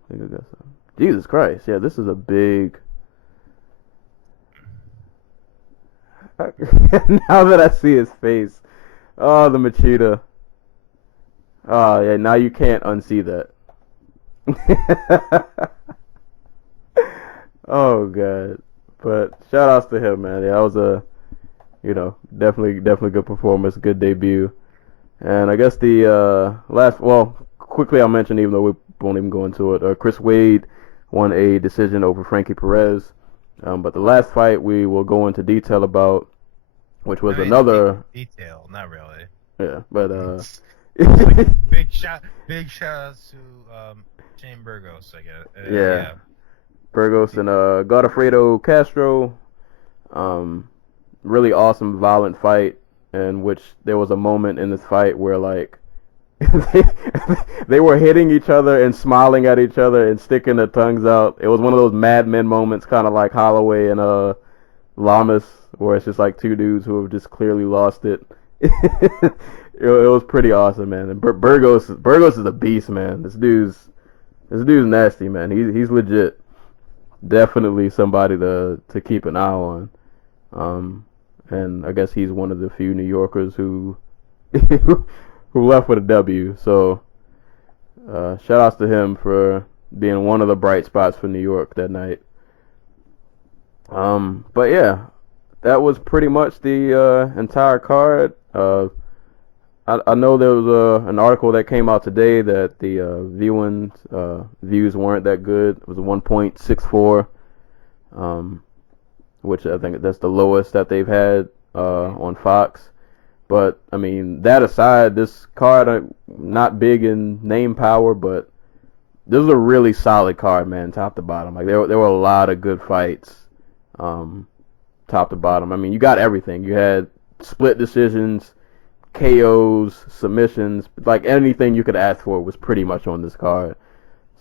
Jesus Christ! Yeah, this is a big. Now that I see his face, oh, the Machida. Oh yeah, now you can't unsee that. Oh god, but shout outs to him, man. Yeah, that was a, definitely good performance, good debut. And I guess the quickly I'll mention, even though we won't even go into it, Chris Wade won a decision over Frankie Perez. But the last fight we will go into detail about, which was another detail, not really. Yeah, but big shout outs to Shane Burgos, I guess. Yeah. Burgos and Godofredo Castro. Really awesome, violent fight, in which there was a moment in this fight where like they were hitting each other and smiling at each other and sticking their tongues out. It was one of those Mad Men moments, kind of like Holloway and Lamas, where it's just like two dudes who have just clearly lost it. It was pretty awesome, man. And Burgos is a beast, man. This dude's nasty, man. He's legit. Definitely somebody to keep an eye on. And I guess he's one of the few New Yorkers who who left with a W. So shout outs to him for being one of the bright spots for New York that night. But yeah, that was pretty much the entire card. I know there was an article that came out today that the views weren't that good. It was a 1.64, which I think that's the lowest that they've had on Fox. But I mean, that aside, this card not big in name power, but this was a really solid card, man, top to bottom. Like there were a lot of good fights, top to bottom. I mean, you got everything. You had split decisions, KOs, submissions, like anything you could ask for was pretty much on this card.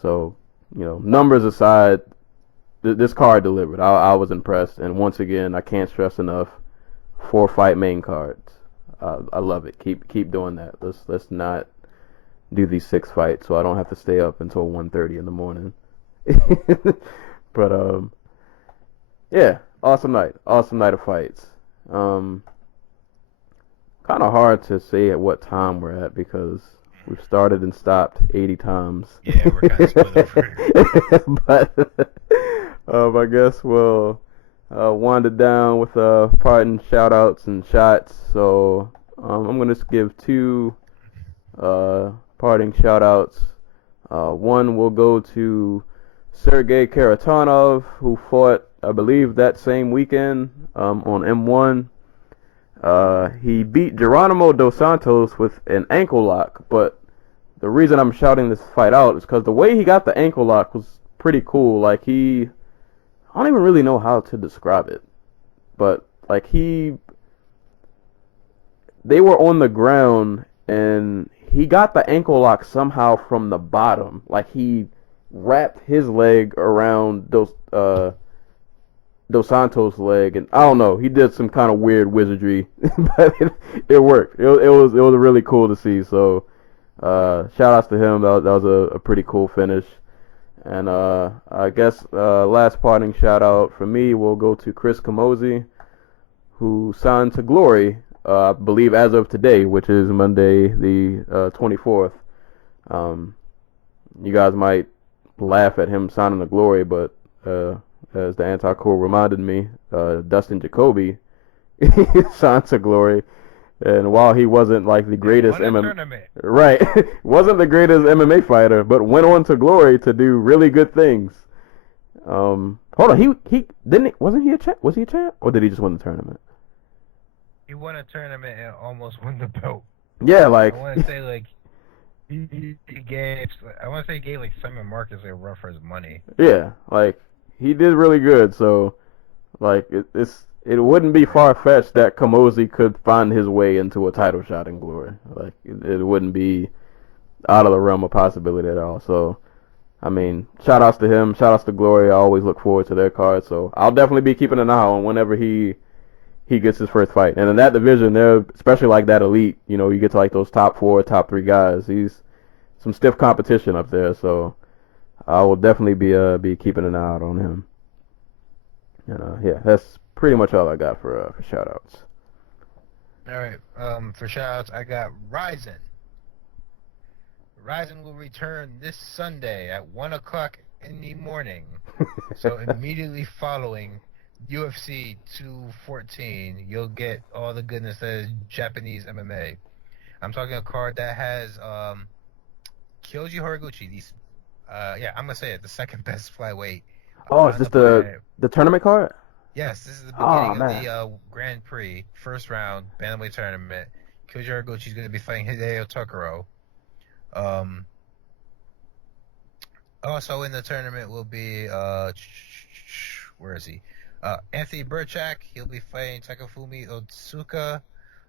So, numbers aside, this card delivered. I was impressed, and once again, I can't stress enough, 4-fight main cards. I love it. Keep doing that. Let's not do these 6 fights, so I don't have to stay up until 1:30 in the morning. But yeah, awesome night of fights. Kind of hard to say at what time we're at because we've started and stopped 80 times. Yeah, we're kind of split over. But I guess we'll wind it down with parting shout-outs and shots. So I'm going to give 2 parting shout-outs. One will go to Sergey Karatanov, who fought, I believe, that same weekend on M1. He beat Geronimo Dos Santos with an ankle lock, but the reason I'm shouting this fight out is because the way he got the ankle lock was pretty cool. Like I don't even really know how to describe it, but like they were on the ground and he got the ankle lock somehow from the bottom. Like he wrapped his leg around Dos Santos' leg, and I don't know, he did some kind of weird wizardry, but it worked. It was really cool to see. So shout outs to him. That was a pretty cool finish. And I guess last parting shout out for me will go to Chris Camozzi, who signed to Glory, I believe as of today, which is Monday the 24th. You guys might laugh at him signing to Glory, but as the anti-cool reminded me, Dustin Jacoby signed to Glory. And while he wasn't like the greatest wasn't the greatest MMA fighter, but went on to Glory to do really good things. Hold on, he didn't wasn't he a champ? Was he a champ, or did he just win the tournament? He won a tournament and almost won the belt. Yeah, like I want to say like he gave. I want to say he gave like Simon Marcus a run for his money. Yeah, like he did really good. So like it wouldn't be far-fetched that Camozzi could find his way into a title shot in Glory. Like, it wouldn't be out of the realm of possibility at all. So, I mean, shout-outs to him. Shout-outs to Glory. I always look forward to their cards. So, I'll definitely be keeping an eye on whenever he gets his first fight. And in that division, especially like that elite, you know, you get to like those top 4, top 3 guys. He's some stiff competition up there. So, I will definitely be keeping an eye out on him. And, yeah, that's pretty much all I got for shout-outs. All right. For shout-outs, I got Ryzen. Ryzen will return this Sunday at 1 o'clock in the morning. So immediately following UFC 214, you'll get all the goodness that is Japanese MMA. I'm talking a card that has Kyoji Horiguchi. I'm gonna say it, the second best flyweight. Oh, is this the tournament card? Yes, this is the beginning of the Grand Prix, first round, bantamweight tournament. Kyoji Horiguchi is going to be fighting Hideo Tokoro. Also in the tournament will be, where is he? Anthony Burchak, he'll be fighting Takafumi Otsuka.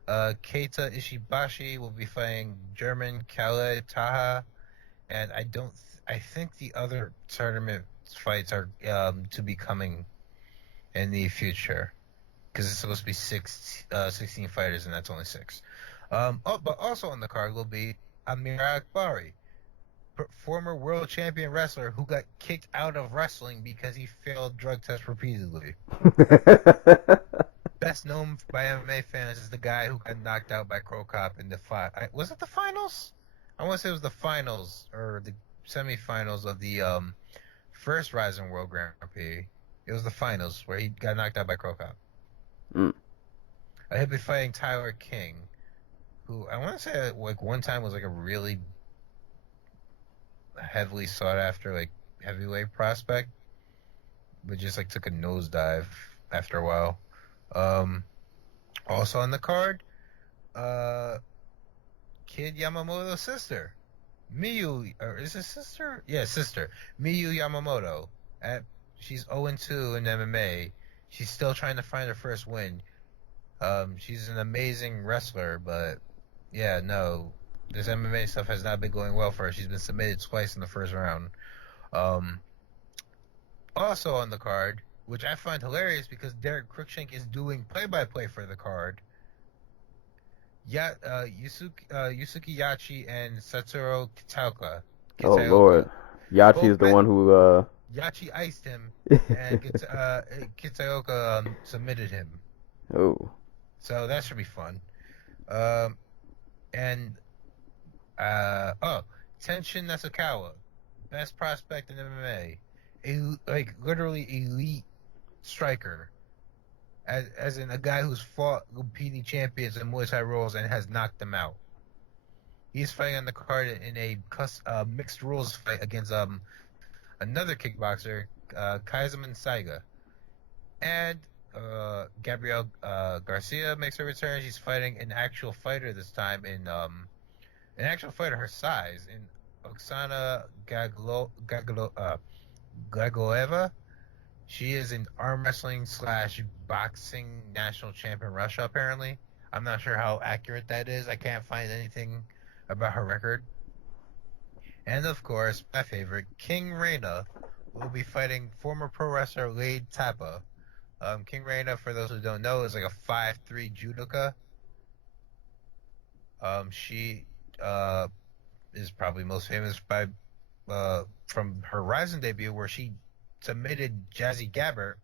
Keita Ishibashi will be fighting German Khaled Taha. And I think the other tournament fights are to be coming in the future, because it's supposed to be 16 fighters, and that's only 6. But also on the card will be Amir Akbari, former world champion wrestler who got kicked out of wrestling because he failed drug tests repeatedly. Best known by MMA fans is the guy who got knocked out by Crow Cop in the was it the finals? I want to say it was the finals or the semifinals of the first Rising World Grand Prix. It was the finals where he got knocked out by Crow Cop. He'll be fighting Tyler King, who I want to say like one time was like a really heavily sought after like heavyweight prospect, but just like took a nosedive after a while. Also on the card, Kid Yamamoto's sister, Miyu, or is his sister? Yeah, sister, Miyu Yamamoto. She's 0-2 in MMA. She's still trying to find her first win. She's an amazing wrestler, but yeah, no, this MMA stuff has not been going well for her. She's been submitted twice in the first round. Also on the card, which I find hilarious because Derek Cruikshank is doing play-by-play for the card. Yusuke Yachi and Satoru Kitaoka. Oh Lord, Yachi is the one who Yachi iced him, and Kitaoka submitted him. Oh. So that should be fun. Tenshin Nasukawa, best prospect in MMA, literally elite striker, as in a guy who's fought competing champions in Muay Thai rules and has knocked them out. He's fighting on the card in a mixed rules fight against another kickboxer, Kaiserman Saiga. And Gabrielle Garcia makes her return. She's fighting an actual fighter this time an actual fighter her size, in Oksana Gagoeva. She is an arm wrestling / boxing national champion Russia, apparently. I'm not sure how accurate that is. I can't find anything about her record. And of course, my favorite, King Reina, will be fighting former pro wrestler Wade Tappa. King Reina, for those who don't know, is like a 5'3" judoka. She is probably most famous by from her Rising debut, where she submitted Jazzy Gabbert,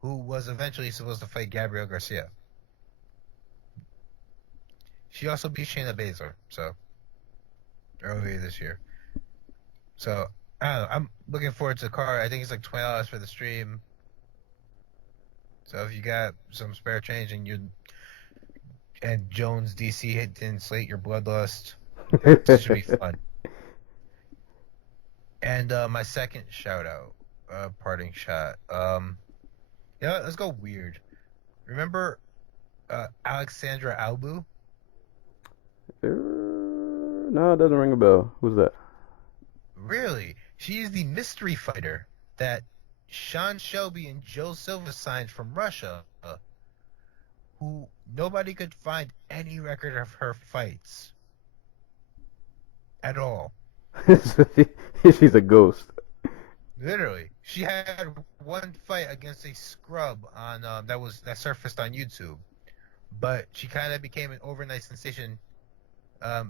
who was eventually supposed to fight Gabriel Garcia. She also beat Shayna Baszler, so earlier this year. So I don't know. I'm looking forward to the card. I think it's like $20 for the stream. So if you got some spare change and Jones DC didn't slate your bloodlust, this should be fun. And my second shout out, parting shot. Let's go weird. Remember Alexandra Albu? No, it doesn't ring a bell. Who's that? Really? She is the mystery fighter that Sean Shelby and Joe Silva signed from Russia, who nobody could find any record of her fights at all. She's a ghost. Literally, she had one fight against a scrub on that surfaced on YouTube, but she kind of became an overnight sensation. How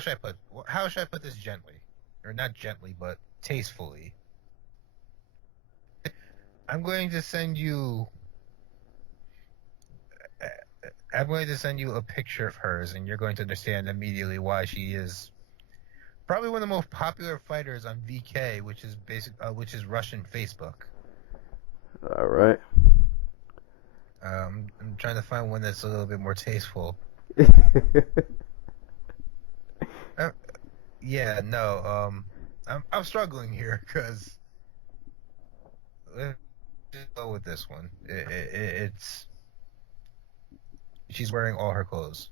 should I put this gently, or not gently, but tastefully? I'm going to send you a picture of hers, and you're going to understand immediately why she is probably one of the most popular fighters on VK, which is Russian Facebook. All right. I'm trying to find one that's a little bit more tasteful. I'm struggling here because let's just go with this one. It's she's wearing all her clothes.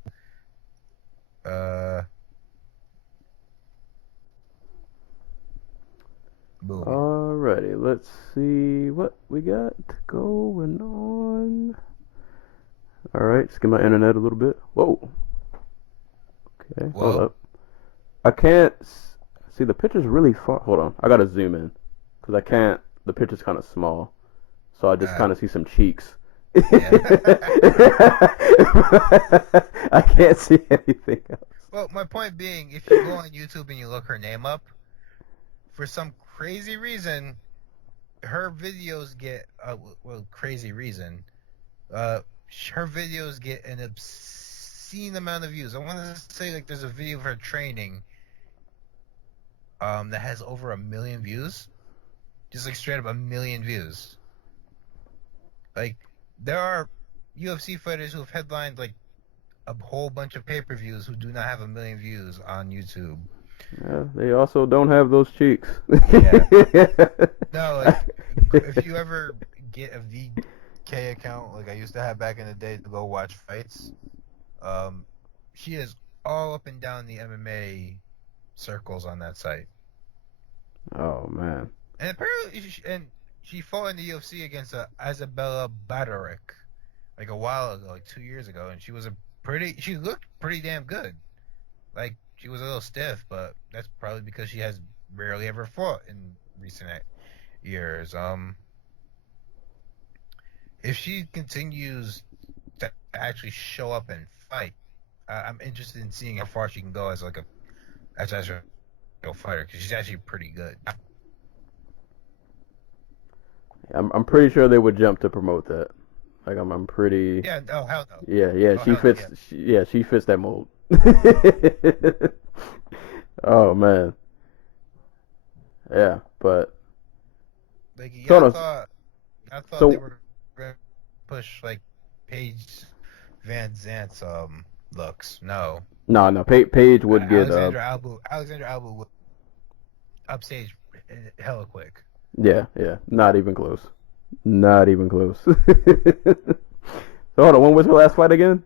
Boom. Alrighty, let's see what we got going on. Alright, just get my internet a little bit. Whoa. Okay, hold up. I can't see the picture's really far. Hold on, I gotta zoom in because I can't. The picture's kind of small, so I just kind of see some cheeks. Yeah. I can't see anything else. Well, my point being, if you go on YouTube and you look her name up, for some crazy reason, her videos get crazy reason. Her videos get an obscene amount of views. I want to say like there's a video of her training that has over 1 million views. Just like straight up 1 million views. Like there are UFC fighters who have headlined like a whole bunch of pay-per-views who do not have 1 million views on YouTube. Yeah, they also don't have those cheeks. Yeah. No, like if you ever get a VK account like I used to have back in the day to go watch fights, she is all up and down the MMA circles on that site. Oh man. And apparently, she fought in the UFC against Isabella Badaric like a while ago, like 2 years ago, and she looked pretty damn good. Like she was a little stiff, but that's probably because she has rarely ever fought in recent years. If she continues to actually show up and fight, I'm interested in seeing how far she can go as a real fighter, because she's actually pretty good. I'm pretty sure they would jump to promote that. Like I'm pretty. Yeah. Oh hell no. Yeah. Oh, She fits. yeah. She fits that mold. Oh man. Yeah, but. Like I Sort of. thought So- they were gonna push like Paige Van Zant's looks. No. No. Paige would get. Alexandra Albu would upstage hella quick. Yeah. Not even close. Not even close. So hold on. When was her last fight again?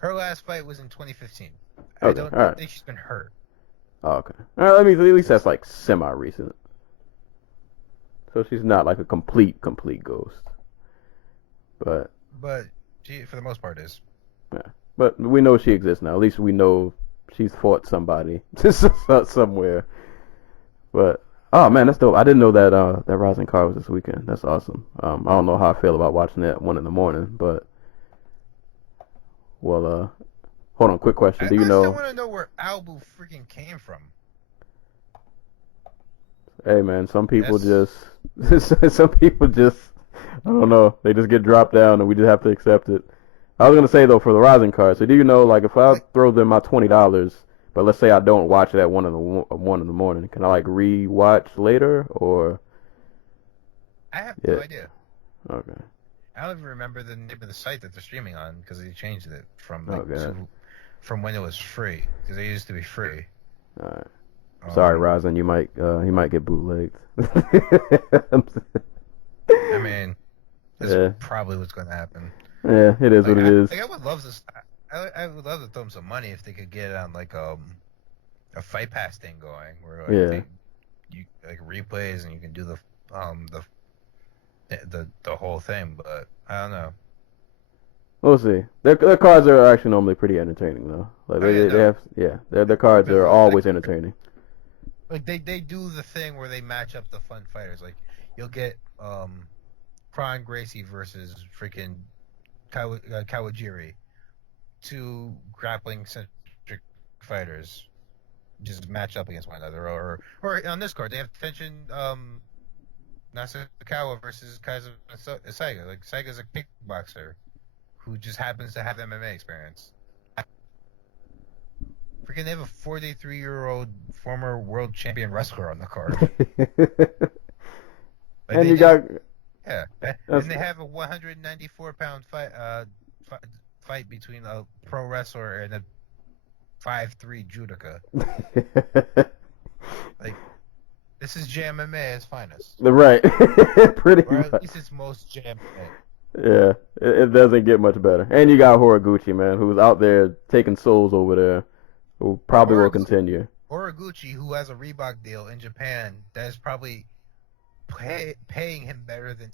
Her last fight was in 2015. Okay, I don't alright. think she's been hurt. Oh, okay. All right. At least that's like semi-recent. So she's not like a complete ghost. But she, for the most part, is. yeah. But we know she exists now. At least we know she's fought somebody somewhere. But Oh man, that's dope. I didn't know that that Rising card was this weekend. That's awesome. I don't know how I feel about watching it at 1 in the morning, but well, hold on. Quick question. Do you I still know? want to know where Albu freaking came from. Hey man, some people That's just some people just I don't know. They just get dropped down, and we just have to accept it. I was gonna say though for the Rising card. So do you know like if I like throw them my $20, but let's say I don't watch it at 1 in the morning, can I like re-watch later or I have yeah? no idea. Okay. I don't even remember the name of the site that they're streaming on because they changed it from Okay. from when it was free because it used to be free. All right. Sorry, Um, Ryzen, you might get bootlegged. I mean, that's Yeah, probably what's going to happen. yeah, it is what it is. I would love to. I would love to throw them some money if they could get it on like a fight pass thing going where like Yeah, you like replays and you can do the whole thing. But I don't know. we'll see. Their cards are actually normally pretty entertaining though. Like Oh yeah, they no. have their cards Because are always entertaining. like they do the thing where they match up the fun fighters. Like you'll get Kron Gracie versus freaking Kawajiri, two grappling centric fighters just match up against one another. Or on this card they have tension Nasukawa versus Kaiser Saiga. Like Saiga's a kickboxer who just happens to have MMA experience. Freaking they have a 43-year-old former world champion wrestler on the card. Like And they you just got yeah, and they have a 194-pound fight between a pro wrestler and a 5'3" judoka. Like this is JMMA at its finest, right, pretty or at much. least it's most JMMA. Yeah, it doesn't get much better. And you got Horiguchi, man, who's out there taking souls over there, who probably will continue. Horiguchi, who has a Reebok deal in Japan, that is probably paying him better than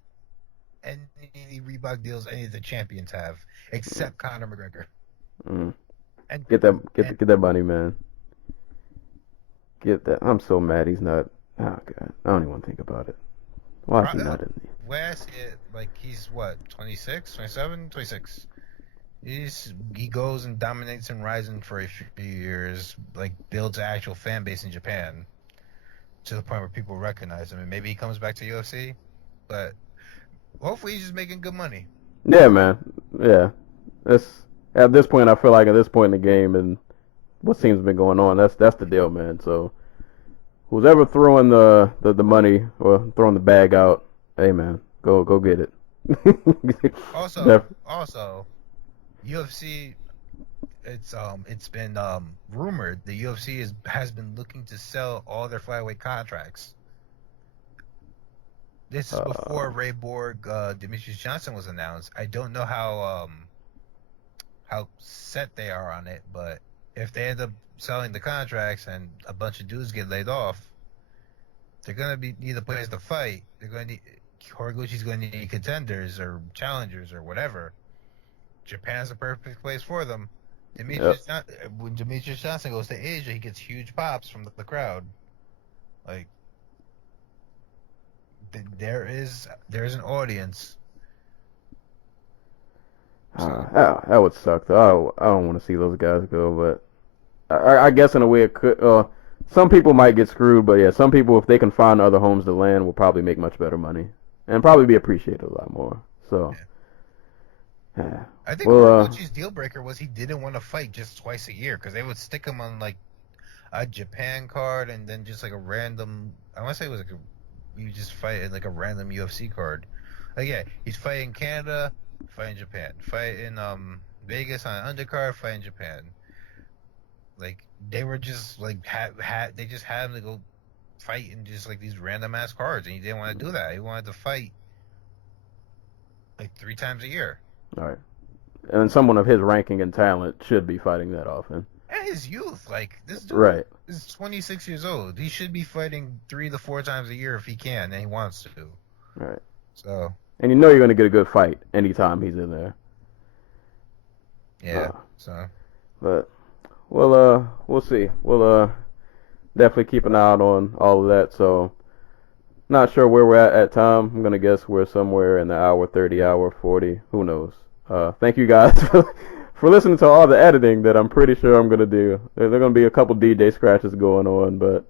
any Reebok deals any of the champions have, except Conor McGregor. Mm. And Get that money, man. Get that. I'm so mad he's not. Oh god, I don't even want to think about it. Why is he not in the? Where I see it, like he's what, 26, 27, 26. He goes and dominates in Ryzen for a few years, like builds an actual fan base in Japan to the point where people recognize him, and maybe he comes back to UFC, but hopefully he's just making good money. Yeah, man. Yeah, that's at this point. I feel like at this point in the game and what seems to be going on, that's the deal, man. So who's ever throwing the money or throwing the bag out, hey man, go get it. Also, UFC. It's been rumored the UFC has been looking to sell all their flyweight contracts. This is before Ray Borg, Demetrius Johnson was announced. I don't know how set they are on it, but if they end up selling the contracts and a bunch of dudes get laid off, they're gonna need a place to fight. They're gonna need Horiguchi's gonna need contenders or challengers or whatever. Japan's a perfect place for them. When Demetrius Johnson goes to Asia, he gets huge pops from the crowd. Like there's an audience. So. That would suck though. I don't want to see those guys go, but I guess in a way it could. Some people might get screwed, but yeah, some people if they can find other homes to land will probably make much better money and probably be appreciated a lot more. So. Yeah. I think Horiguchi's deal breaker was he didn't want to fight just twice a year because they would stick him on like a Japan card and then just like a random. I want to say it was like you just fight at like a random UFC card. Like yeah, he's fighting Canada, fighting Japan, fight in Vegas on an undercard, fighting Japan. Like they were just like they just had him to go fight in just like these random ass cards, and he didn't want to do that. He wanted to fight like 3 times a year. All right. And someone of his ranking and talent should be fighting that often. And his youth, like this dude right. is 26 years old. He should be fighting 3 to 4 times a year if he can and he wants to. Right. So. And you know you're gonna get a good fight anytime he's in there. Yeah. So. But we'll see. We'll definitely keep an eye out on all of that. So Not sure where we're at time. I'm gonna guess we're somewhere in the hour 30, hour 40. Who knows? Thank you guys for listening to all the editing that I'm pretty sure I'm gonna do. There are gonna be a couple DJ scratches going on, but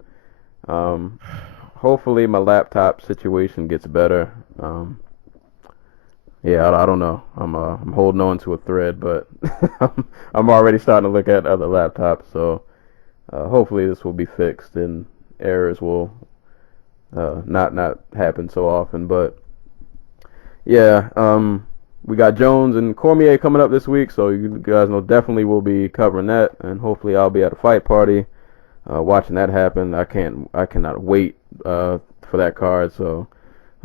hopefully my laptop situation gets better. Yeah, I don't know. I'm holding on to a thread, but I'm already starting to look at other laptops. So hopefully this will be fixed and errors will not happen so often. But yeah, we got Jones and Cormier coming up this week, so you guys know definitely we'll be covering that, and hopefully I'll be at a fight party watching that happen. I cannot wait for that card. So.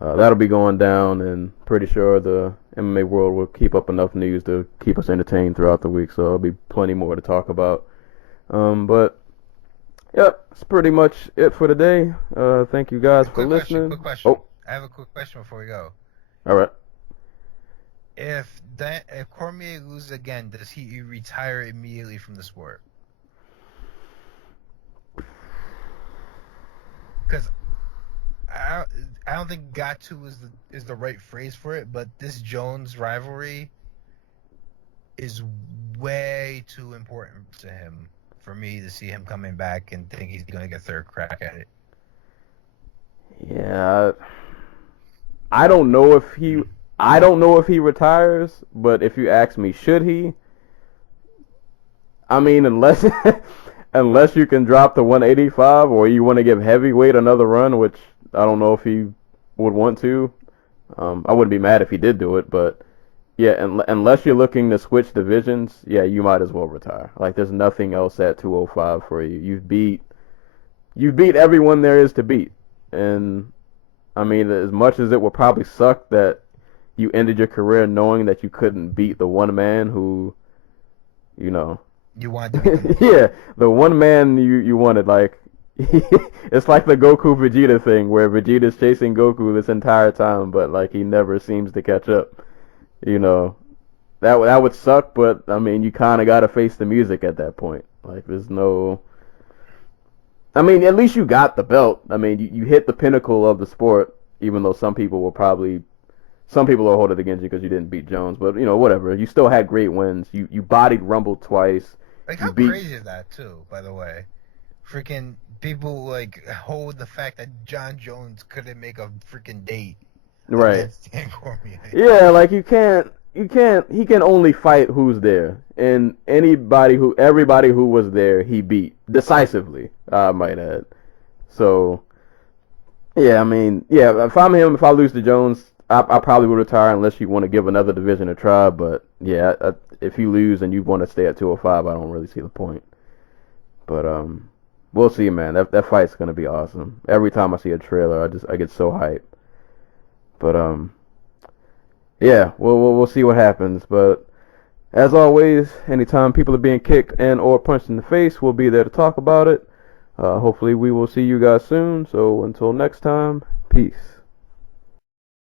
That'll be going down, and pretty sure the MMA world will keep up enough news to keep us entertained throughout the week, so there'll be plenty more to talk about. But, yep, that's pretty much it for today. Thank you guys for listening. Quick question. Oh, I have a quick question before we go. all right. If Cormier loses again, does he retire immediately from the sport? Because I don't think "got to" is the right phrase for it, but this Jones rivalry is way too important to him for me to see him coming back and think he's going to get third crack at it. Yeah, I don't know if he retires, but if you ask me, should he? I mean, unless unless you can drop to 185 or you want to give heavyweight another run, which I don't know if he would want to. I wouldn't be mad if he did do it, but yeah, unless you're looking to switch divisions, yeah, you might as well retire. Like, there's nothing else at 205 for you. You've beat everyone there is to beat, and I mean, as much as it would probably suck that you ended your career knowing that you couldn't beat the one man who, you know, You want to yeah, the one man you wanted, like. It's like the Goku Vegeta thing where Vegeta's chasing Goku this entire time, but like he never seems to catch up. You know, that would suck, but I mean, you kind of got to face the music at that point. Like, there's no. I mean, at least you got the belt. I mean, you hit the pinnacle of the sport, even though some people will hold it against you because you didn't beat Jones. But you know, whatever. You still had great wins. You bodied Rumble twice. Like, how crazy is that, too, by the way? Freaking people, like, hold the fact that John Jones couldn't make a freaking date. Right. Stan Cormier. Yeah, like, he can only fight who's there. And everybody who was there, he beat. Decisively, I might add. So, yeah, I mean, yeah, if I'm him, if I lose to Jones, I probably would retire unless you want to give another division a try. But, yeah, if you lose and you want to stay at 205, I don't really see the point. But, we'll see, man. That fight's gonna be awesome. Every time I see a trailer, I get so hyped. But yeah, we'll see what happens. But as always, anytime people are being kicked and or punched in the face, we'll be there to talk about it. Hopefully, we will see you guys soon. So until next time, peace.